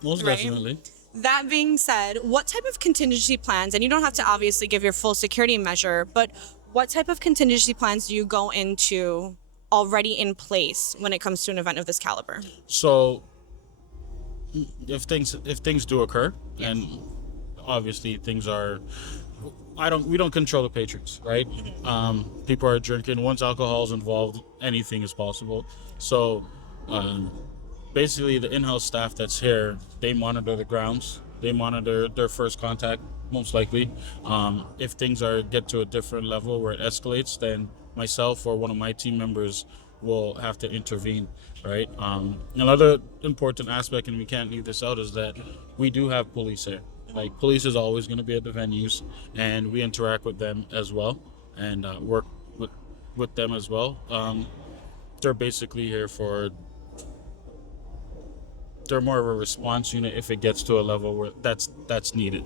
Most Right. definitely. That being said, what type of contingency plans, and you don't have to obviously give your full security measure, but what type of contingency plans do you go into already in place when it comes to an event of this caliber? So if things do occur, and obviously things are, we don't control the patrons, right? People are drinking. Once alcohol is involved, anything is possible. So basically the in-house staff that's here, they monitor the grounds They monitor their first contact, most likely. If things get to a different level where it escalates, then myself or one of my team members will have to intervene, right? Another important aspect, and we can't leave this out, is that we do have police here. Like, police is always going to be at the venues, and we interact with them as well, and work with them as well. They're basically here they're more of a response unit if it gets to a level where that's needed.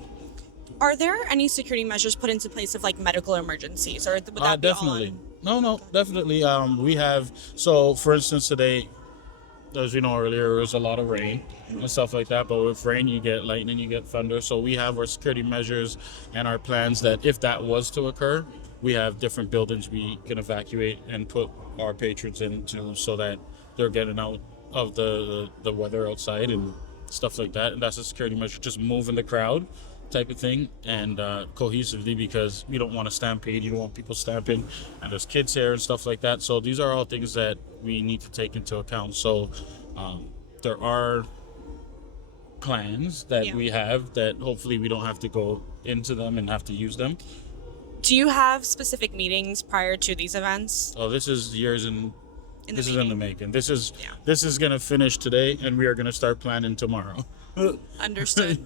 Are there any security measures put into place of like medical emergencies, or would that be Definitely. all on? No, definitely. We have, so for instance, today, as you know earlier, there was a lot of rain and stuff like that. But with rain, you get lightning, you get thunder. So we have our security measures and our plans that if that was to occur, we have different buildings we can evacuate and put our patrons into so that they're getting out of the weather outside and stuff like that. And that's a security measure, just moving the crowd type of thing, and cohesively, because we don't want to stampede, you don't want people stamping, and there's kids here and stuff like that. So these are all things that we need to take into account. So there are plans that we have that hopefully we don't have to go into them and have to use them. Do you have specific meetings prior to these events? Oh, this is years in this is in the making. This is gonna finish today, and we are gonna start planning tomorrow. Understood.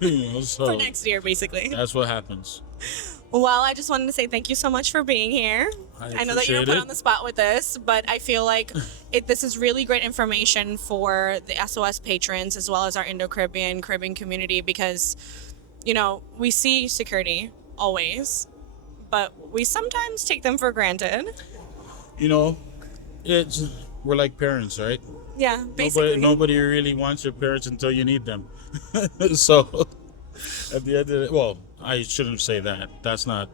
So for next year, basically. that's what happens. Well, I just wanted to say thank you so much for being here. I know that you were put on the spot with this, but I feel like this is really great information for the SOS patrons as well as our Indo-Caribbean community, because, you know, we see security always, but we sometimes take them for granted. You know, we're like parents, right? Yeah, basically. Nobody really wants your parents until you need them. So, at the end of the day, well, I shouldn't say that. That's not.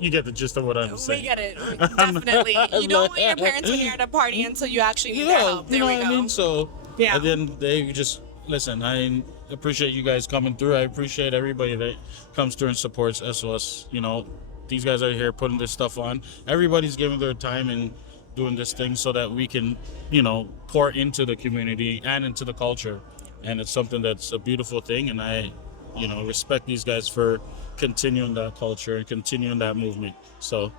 You get the gist of what I'm saying. We get it. Definitely. You don't want your parents when you're at a party until you actually need their help. There you know we what go. I mean? So, Yeah. at the end of the day, you just listen. I appreciate you guys coming through. I appreciate everybody that comes through and supports SOS. You know, these guys are here putting this stuff on. Everybody's giving their time and doing this thing so that we can, you know, pour into the community and into the culture. And it's something that's a beautiful thing, and I, you know, respect these guys for continuing that culture and continuing that movement. So,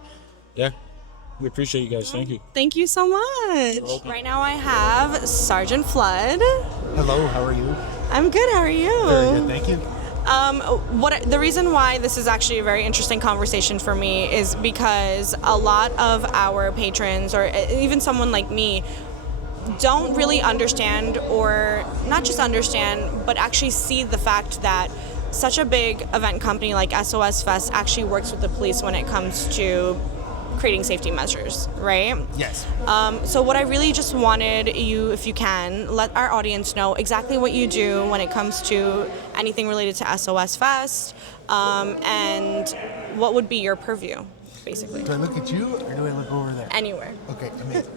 yeah, we appreciate you guys. Thank you. Thank you so much. Right now I have Sergeant Flood. Hello, how are you? I'm good. How are you? Very good, thank you. The reason why this is actually a very interesting conversation for me is because a lot of our patrons, or even someone like me, don't really understand, or not just understand, but actually see the fact that such a big event company like SOS Fest actually works with the police when it comes to creating safety measures, right? Yes. So what I really just wanted you, if you can, let our audience know exactly what you do when it comes to anything related to SOS Fest, and what would be your purview, basically. Do I look at you or do I look over there? Anywhere. Okay, amazing.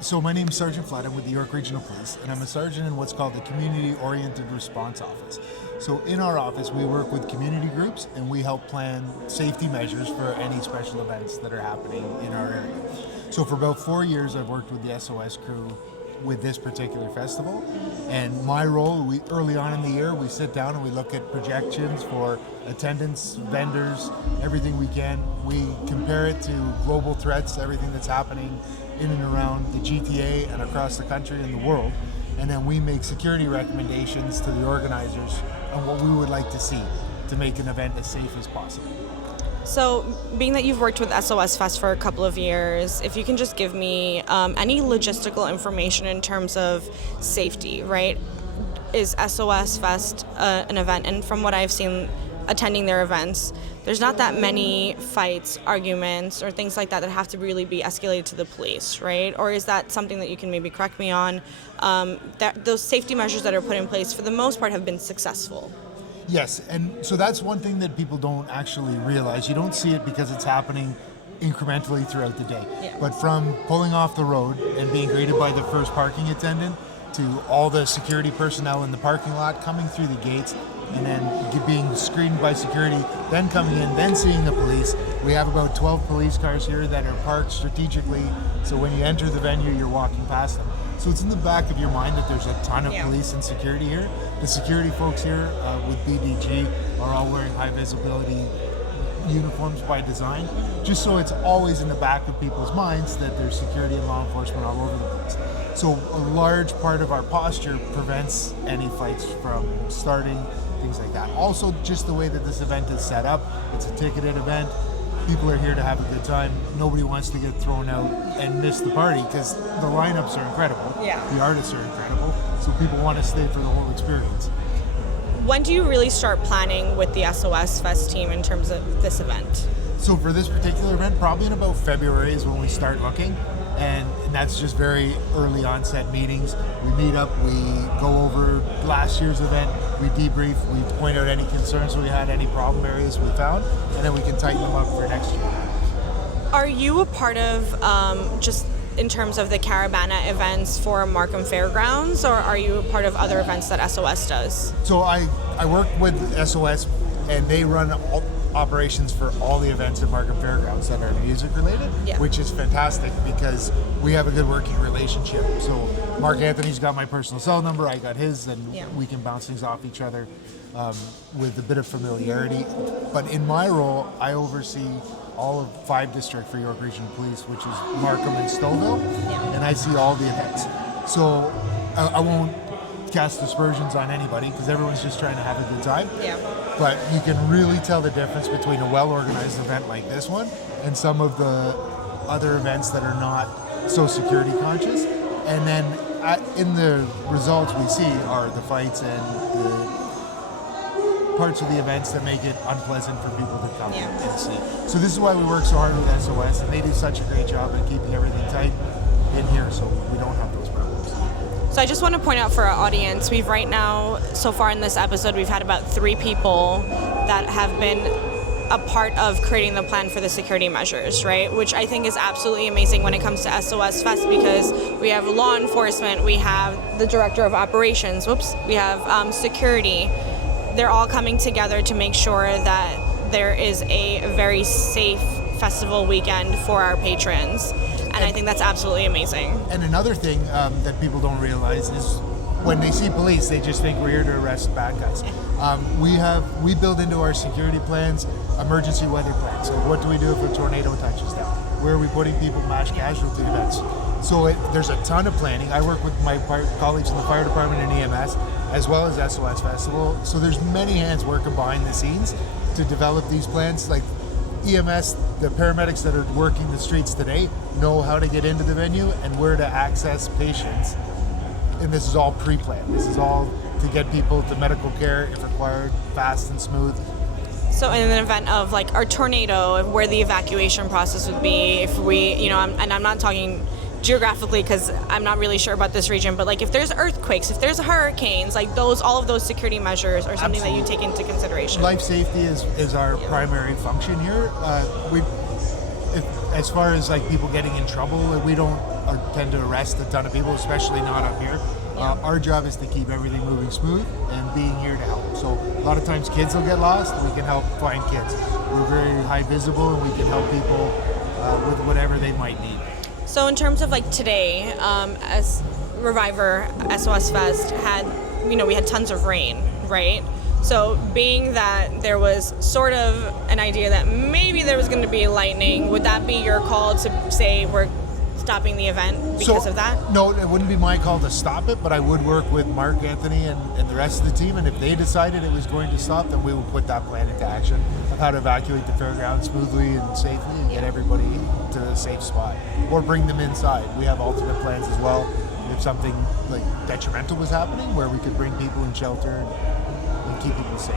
So my name's Sergeant Flood. I'm with the York Regional Police, and I'm a sergeant in what's called the Community-Oriented Response Office. So in our office, we work with community groups, and we help plan safety measures for any special events that are happening in our area. So for about 4 years, I've worked with the SOS crew with this particular festival, and my role, early on in the year, we sit down and we look at projections for attendance, vendors, everything we can. We compare it to global threats, everything that's happening in and around the GTA and across the country and the world, and then we make security recommendations to the organizers on what we would like to see to make an event as safe as possible. So, being that you've worked with SOS Fest for a couple of years, if you can just give me any logistical information in terms of safety, right? Is SOS Fest an event? And from what I've seen attending their events, there's not that many fights, arguments, or things like that that have to really be escalated to the police, right? Or is that something that you can maybe correct me on? That those safety measures that are put in place, for the most part, have been successful. Yes, and so that's one thing that people don't actually realize. You don't see it because it's happening incrementally throughout the day. Yeah. But from pulling off the road and being greeted by the first parking attendant to all the security personnel in the parking lot coming through the gates and then being screened by security, then coming in, then seeing the police. We have about 12 police cars here that are parked strategically, so when you enter the venue, you're walking past them. So it's in the back of your mind that there's a ton of Yeah. police and security here. The security folks here with BDG are all wearing high visibility uniforms by design, just so it's always in the back of people's minds that there's security and law enforcement all over the place. So a large part of our posture prevents any fights from starting, things like that. Also, just the way that this event is set up, it's a ticketed event. People are here to have a good time. Nobody wants to get thrown out and miss the party because the lineups are incredible. Yeah. The artists are incredible. So people want to stay for the whole experience. When do you really start planning with the SOS Fest team in terms of this event? So for this particular event, probably in about February is when we start looking. And that's just very early onset meetings. We meet up, we go over last year's event, we debrief, we point out any concerns we had, any problem areas we found, and then we can tighten them up for next year. Are you a part of just in terms of the Caravana events for Markham Fairgrounds, or are you a part of other events that SOS does? So I work with SOS, and they run operations for all the events at Markham Fairgrounds that are music related, Yeah. which is fantastic because we have a good working relationship. So Mark Anthony's got my personal cell number, I got his, and Yeah. we can bounce things off each other with a bit of familiarity. But in my role, I oversee all of 5 district for York Regional Police, which is Markham and Stouffville, and I see all the events. So I won't cast aspersions on anybody because everyone's just trying to have a good time. Yeah. But you can really tell the difference between a well-organized event like this one and some of the other events that are not so security conscious. And then in the results we see are the fights and the parts of the events that make it unpleasant for people to come Yeah. and see. So this is why we work so hard with SOS, and they do such a great job at keeping everything tight in here so we don't have those problems. So I just want to point out for our audience, we've right now, so far in this episode, we've had about 3 people that have been a part of creating the plan for the security measures, right? Which I think is absolutely amazing when it comes to SOS Fest because we have law enforcement, we have the director of operations, we have security. They're all coming together to make sure that there is a very safe festival weekend for our patrons. And I think that's absolutely amazing. And another thing that people don't realize is when they see police, they just think we're here to arrest bad guys. We build into our security plans emergency weather plans. So what do we do if a tornado touches down? Where are we putting people in mass casualty events? So there's a ton of planning. I work with my colleagues in the fire department and EMS, as well as SOS Festival. So there's many hands working behind the scenes to develop these plans. Like EMS, the paramedics that are working the streets today know how to get into the venue and where to access patients. And this is all pre-planned. This is all to get people to medical care if required, fast and smooth. So in an event of like our tornado, where the evacuation process would be, if we, I'm not talking geographically because I'm not really sure about this region, but like if there's earthquakes, if there's hurricanes, like all of those security measures are something that you take into consideration. Life safety is our primary function here. As far as like people getting in trouble, we don't tend to arrest a ton of people, especially not up here. Our job is to keep everything moving smooth and being here to help. So a lot of times kids will get lost, we can help find kids. We're very high visible and we can help people with whatever they might need. So in terms of like today, as Reviver SOS Fest had, we had tons of rain, right? So being that there was sort of an idea that maybe there was going to be lightning, would that be your call to say we're stopping the event because of that? No, it wouldn't be my call to stop it, but I would work with Mark Anthony and the rest of the team, and if they decided it was going to stop, then we would put that plan into action of how to evacuate the fairground smoothly and safely and get everybody to a safe spot, or bring them inside. We have alternate plans as well if something like detrimental was happening, where we could bring people in shelter and keep people safe.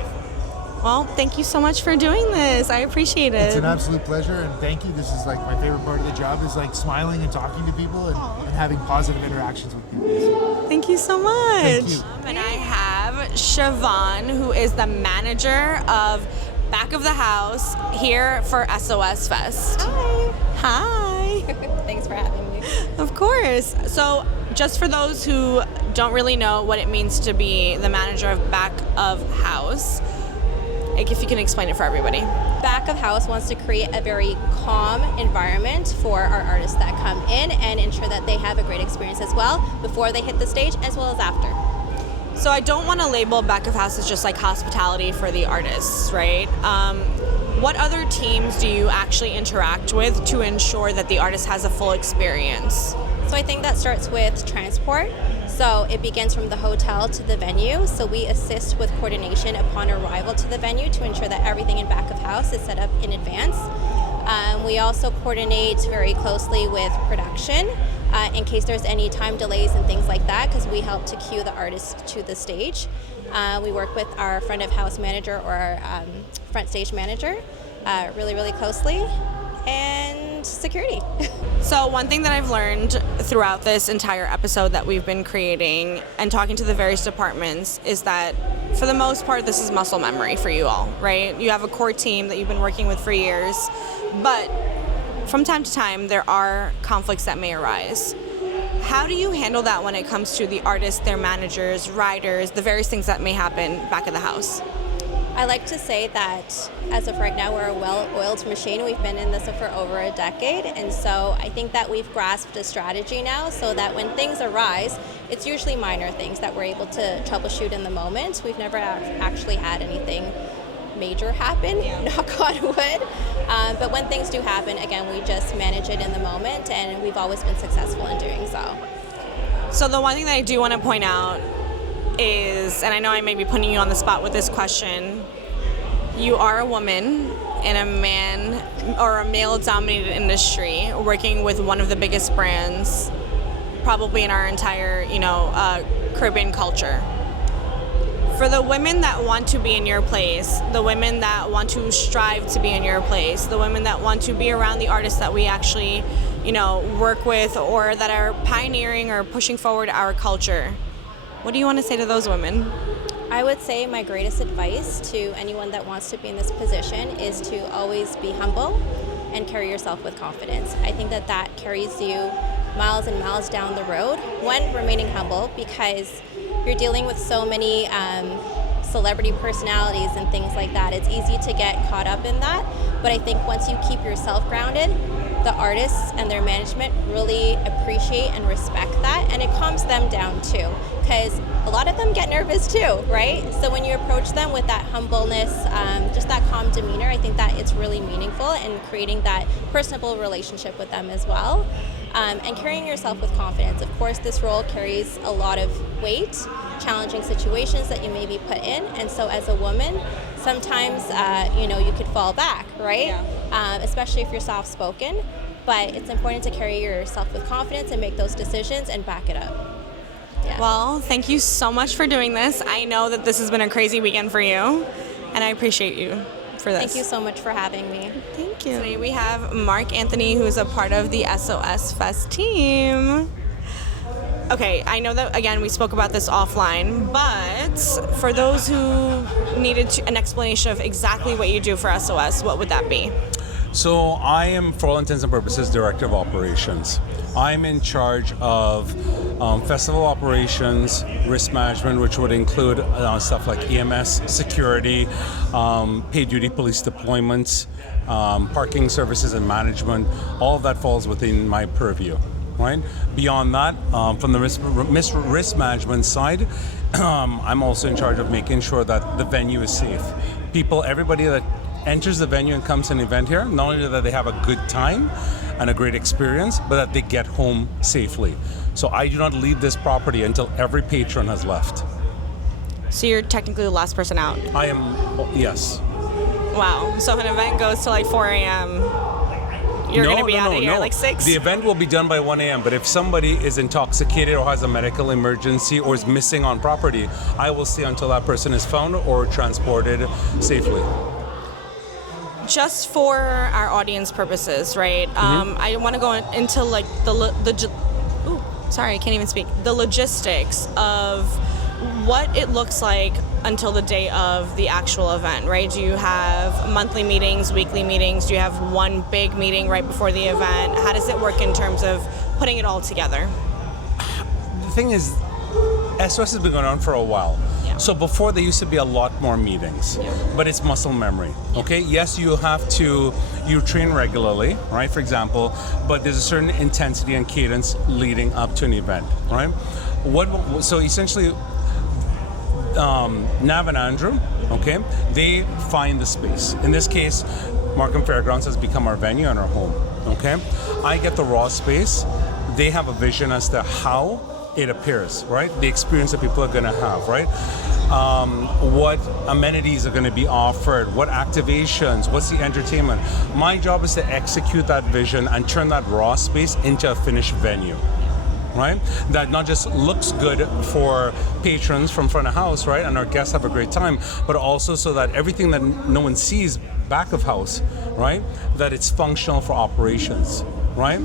Well, thank you so much for doing this. I appreciate it. It's an absolute pleasure, and thank you. This is like my favorite part of the job, is like smiling and talking to people and having positive interactions with people. Thank you so much. Thank you. And I have Siobhan, who is the manager of Back of the House here for SOS Fest. Hi. Hi. Thanks for having me. Of course. So just for those who don't really know what it means to be the manager of Back of House, Like, if you can explain it for everybody. Back of house wants to create a very calm environment for our artists that come in and ensure that they have a great experience as well before they hit the stage as well as after. So I don't want to label back of house as just like hospitality for the artists, right? What other teams do you actually interact with to ensure that the artist has a full experience? So I think that starts with transport. So it begins from the hotel to the venue. So we assist with coordination upon arrival to the venue to ensure that everything in back of house is set up in advance. We also coordinate very closely with production in case there's any time delays and things like that, because we help to cue the artist to the stage. We work with our front of house manager or our front stage manager really, really closely, and security. So one thing that I've learned throughout this entire episode that we've been creating and talking to the various departments is that for the most part, this is muscle memory for you all, right? You have a core team that you've been working with for years, but from time to time, there are conflicts that may arise. How do you handle that when it comes to the artists, their managers, riders, the various things that may happen back of the house? I like to say that as of right now, we're a well-oiled machine. We've been in this for over a decade, and so I think that we've grasped a strategy now so that when things arise, it's usually minor things that we're able to troubleshoot in the moment. We've never actually had anything major happen, knock on wood. But when things do happen, again, we just manage it in the moment, and we've always been successful in doing so. So the one thing that I do want to point out is, and I know I may be putting you on the spot with this question, you are a woman in a man or a male-dominated industry working with one of the biggest brands probably in our entire, Caribbean culture. For the women that want to be in your place, the women that want to strive to be in your place, the women that want to be around the artists that we actually, work with or that are pioneering or pushing forward our culture, what do you want to say to those women? I would say my greatest advice to anyone that wants to be in this position is to always be humble and carry yourself with confidence. I think that carries you miles and miles down the road when remaining humble, because you're dealing with so many celebrity personalities and things like that. It's easy to get caught up in that, but I think once you keep yourself grounded, the artists and their management really appreciate and respect that, and it calms them down too, because a lot of them get nervous too, right? So when you approach them with that humbleness, just that calm demeanor, I think that it's really meaningful in creating that personable relationship with them as well. And carrying yourself with confidence. Of course, this role carries a lot of weight, challenging situations that you may be put in, and so as a woman, sometimes you could fall back, right? Yeah. Especially if you're soft-spoken, but it's important to carry yourself with confidence and make those decisions and back it up. Yeah. Well, thank you so much for doing this. I know that this has been a crazy weekend for you, and I appreciate you for this. Thank you so much for having me. Thank you. Today we have Mark Anthony, who's a part of the SOS Fest team. Okay, I know that, again, we spoke about this offline, but for those who needed an explanation of exactly what you do for SOS, what would that be? So I am, for all intents and purposes, Director of Operations. I'm in charge of festival operations, risk management, which would include stuff like EMS, security, paid duty police deployments, parking services and management. All of that falls within my purview. Right. Beyond that, from the risk management side, I'm also in charge of making sure that the venue is safe. Everybody that enters the venue and comes to an event here, not only that they have a good time and a great experience, but that they get home safely. So I do not leave this property until every patron has left. So you're technically the last person out? I am, yes. Wow. So if an event goes to like 4 a.m., you're going to be out of here like 6? The event will be done by 1 a.m., but if somebody is intoxicated or has a medical emergency or is missing on property, I will stay until that person is found or transported safely. Just for our audience purposes, right? I want to go into like the logistics of what it looks like until the day of the actual event, right? Do you have monthly meetings, weekly meetings? Do you have one big meeting right before the event? How does it work in terms of putting it all together? The thing is, SOS has been going on for a while. Yeah. So before there used to be a lot more meetings, but it's muscle memory. Okay, yes, you train regularly, right? For example, but there's a certain intensity and cadence leading up to an event, right? So essentially, Nav and Andrew, okay, they find the space. In this case, Markham Fairgrounds has become our venue and our home. Okay, I get the raw space. They have a vision as to how it appears, right? The experience that people are going to have, right? What amenities are going to be offered, what activations, what's the entertainment. My job is to execute that vision and turn that raw space into a finished venue, right? That not just looks good for patrons from front of house, right? And our guests have a great time, but also so that everything that no one sees back of house, right? That it's functional for operations, right?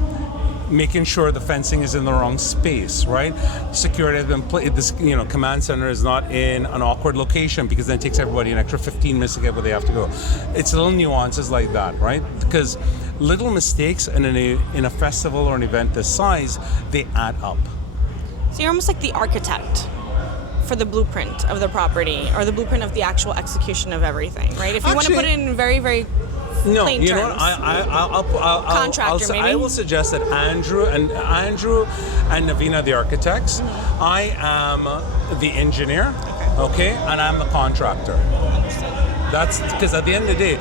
Making sure the fencing is in the wrong space, right? Security has been this, command center is not in an awkward location because then it takes everybody an extra 15 minutes to get where they have to go. It's little nuances like that, right? Because little mistakes in a festival or an event this size, they add up. So you're almost like the architect for the blueprint of the property or the blueprint of the actual execution of everything, right? If you want to put it in very, very plain you know terms. what? Contractor, maybe? I will suggest that Andrew and Navina, the architects. I am the engineer, okay, and I'm the contractor. That's because at the end of the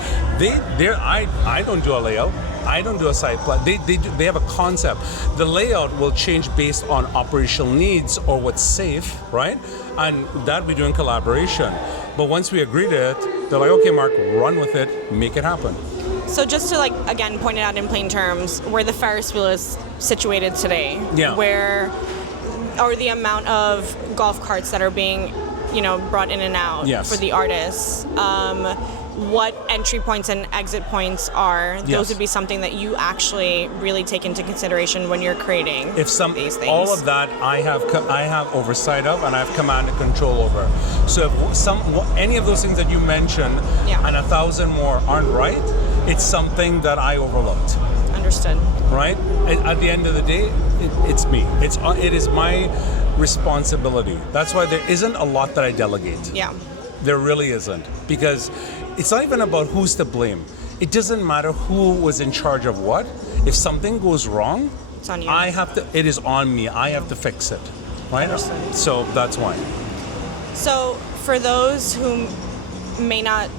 day, I don't do a layout. I don't do a site plan. They have a concept. The layout will change based on operational needs or what's safe, right? And that we do in collaboration. But once we agree to it, they're like, okay, Mark, run with it, make it happen. So just to again point it out in plain terms, where the Ferris wheel is situated today, or the amount of golf carts that are being, brought in and out for the artists, what entry points and exit points are, those would be something that you actually really take into consideration when you're creating these things. All of that I have oversight of and I have command and control over. So if any of those things that you mentioned and 1,000 more aren't right, it's something that I overlooked. Understood. Right? At the end of the day, it's me. It is my responsibility. That's why there isn't a lot that I delegate. Yeah. There really isn't, because it's not even about who's to blame. It doesn't matter who was in charge of what. If something goes wrong, it's on you. It is on me. I have to fix it, right? Understood. So that's why. So for those who may not,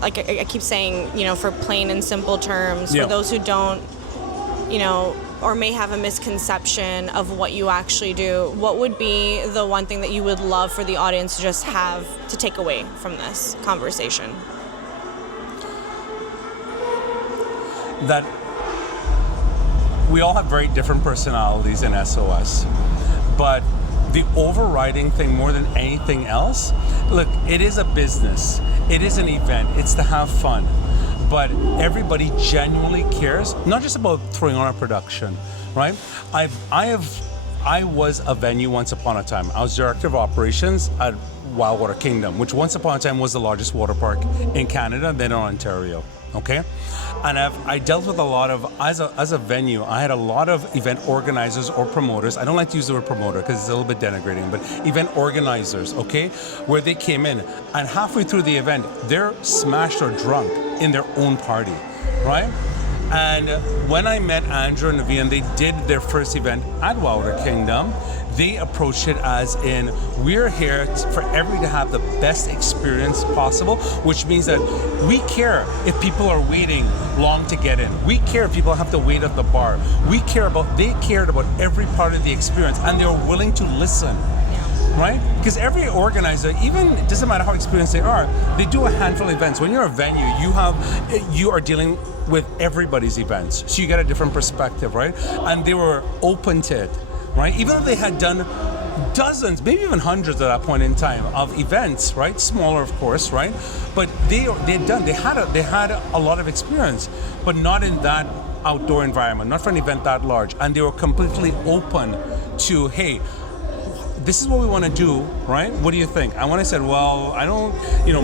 I keep saying, for plain and simple terms, for those who don't, or may have a misconception of what you actually do, what would be the one thing that you would love for the audience to just have to take away from this conversation? That we all have very different personalities in SOS, but the overriding thing more than anything else, look, it is a business, it is an event, it's to have fun. But everybody genuinely cares, not just about throwing on a production, right? I was a venue once upon a time. I was director of operations at Wildwater Kingdom, which once upon a time was the largest water park in Canada, then in Ontario. Okay, and I dealt with a lot of, as a venue, I had a lot of event organizers or promoters. I don't like to use the word promoter because it's a little bit denigrating, but event organizers, okay, where they came in and halfway through the event, they're smashed or drunk in their own party, right? And when I met Andrew and Naveen, they did their first event at Wilder Kingdom. They approached it as in, we're here for everybody to have the best experience possible, which means that we care if people are waiting long to get in. We care if people have to wait at the bar. They cared about every part of the experience, and they were willing to listen. Right? Because every organizer, even it doesn't matter how experienced they are, they do a handful of events. When you're a venue, you are dealing with everybody's events, so you get a different perspective, right? And they were open to it, right? Even though they had done dozens, maybe even hundreds at that point in time of events, right? Smaller, of course, right? But they had a lot of experience, but not in that outdoor environment, not for an event that large, and they were completely open to, hey, this is what we want to do, right? What do you think? And when I said, well, I don't,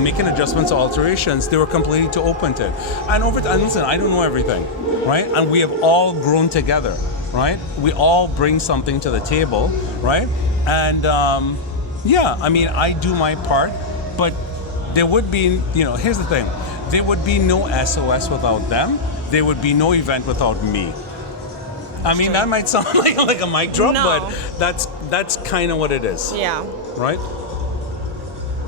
making adjustments or alterations, they were completely open to it. And and listen, I don't know everything, right? And we have all grown together, right? We all bring something to the table, right? And Yeah, I mean, I do my part, but there would be, here's the thing. There would be no SOS without them. There would be no event without me. I mean, that might sound like a mic drop, No. but that's kind of what it is. Yeah. Right?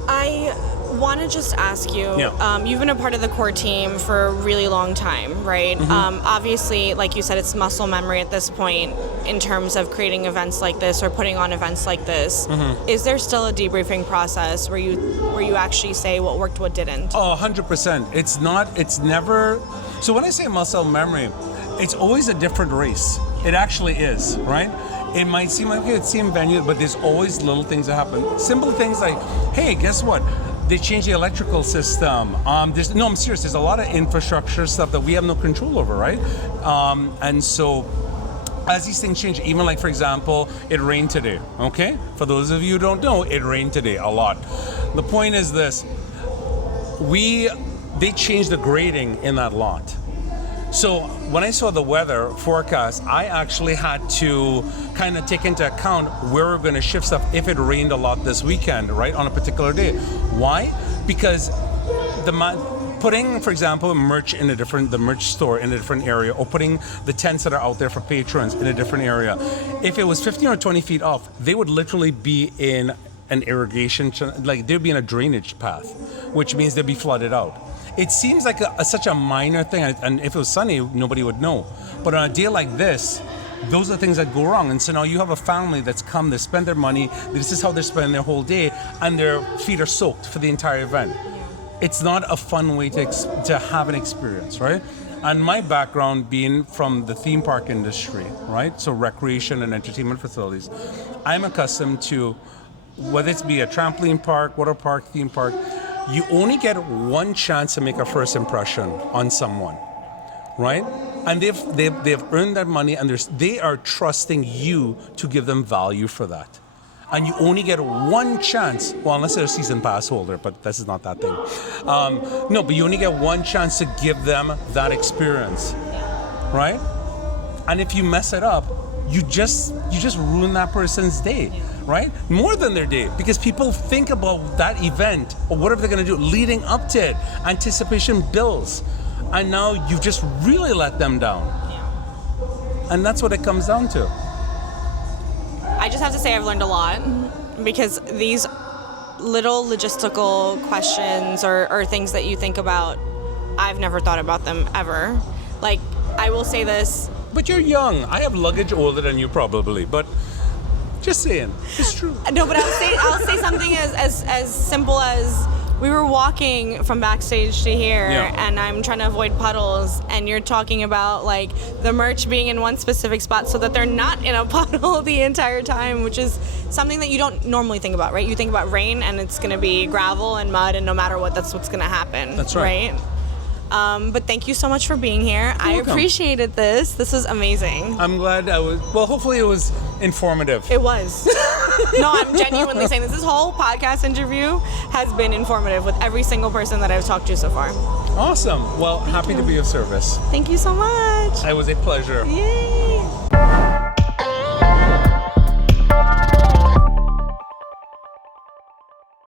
I want to just ask you, Yeah. you've been a part of the core team for a really long time, right? Obviously, like you said, it's muscle memory at this point in terms of creating events like this or putting on events like this. Is there still a debriefing process where you actually say what worked, what didn't? Oh, 100%. It's never. So when I say muscle memory, it's always a different race. It actually is, right? It might seem like it's the same venue, but there's always little things that happen. Simple things like, hey, guess what? They changed the electrical system. I'm serious. There's a lot of infrastructure stuff that we have no control over, right? And so as these things change, even like, for example, it rained today, okay? For those of you who don't know, it rained today a lot. The point is this. They changed the grading in that lot. So when I saw the weather forecast, I actually had to kind of take into account where we're going to shift stuff if it rained a lot this weekend, right, on a particular day. Why? Because putting, for example, the merch store in a different area, or putting the tents that are out there for patrons in a different area, if it was 15 or 20 feet off, they would literally be in an irrigation, like they'd be in a drainage path, which means they'd be flooded out. It seems like such a minor thing, and if it was sunny, nobody would know. But on a day like this, those are things that go wrong. And so now you have a family that's come, they spend their money, this is how they're spending their whole day, and their feet are soaked for the entire event. It's not a fun way to have an experience, right? And my background being from the theme park industry, right? So recreation and entertainment facilities, I'm accustomed to, whether it's be a trampoline park, water park, theme park, you only get one chance to make a first impression on someone, right? And they've earned that money, and they are trusting you to give them value for that. And you only get one chance, well, unless they're a season pass holder, but this is not that thing. But you only get one chance to give them that experience, right? And if you mess it up, you just ruin that person's day, right? More than their day, because people think about that event or whatever they're going to do leading up to it. Anticipation builds, and now you've just really let them down. And that's what it comes down to. I just have to say I've learned a lot, because these little logistical questions or things that you think about, I've never thought about them ever. Like, I will say this. But you're young. I have luggage older than you probably, but just saying, it's true. No, but I'll say something as simple as we were walking from backstage to here, and I'm trying to avoid puddles, and you're talking about like the merch being in one specific spot so that they're not in a puddle the entire time, which is something that you don't normally think about, right? You think about rain and it's going to be gravel and mud, and no matter what, that's what's going to happen. That's right. But thank you so much for being here. I appreciated this. This was amazing. I'm glad hopefully it was informative. It was. No, I'm genuinely saying this. This whole podcast interview has been informative with every single person that I've talked to so far. Awesome. Well, happy to be of service. Thank you so much. It was a pleasure. Yay.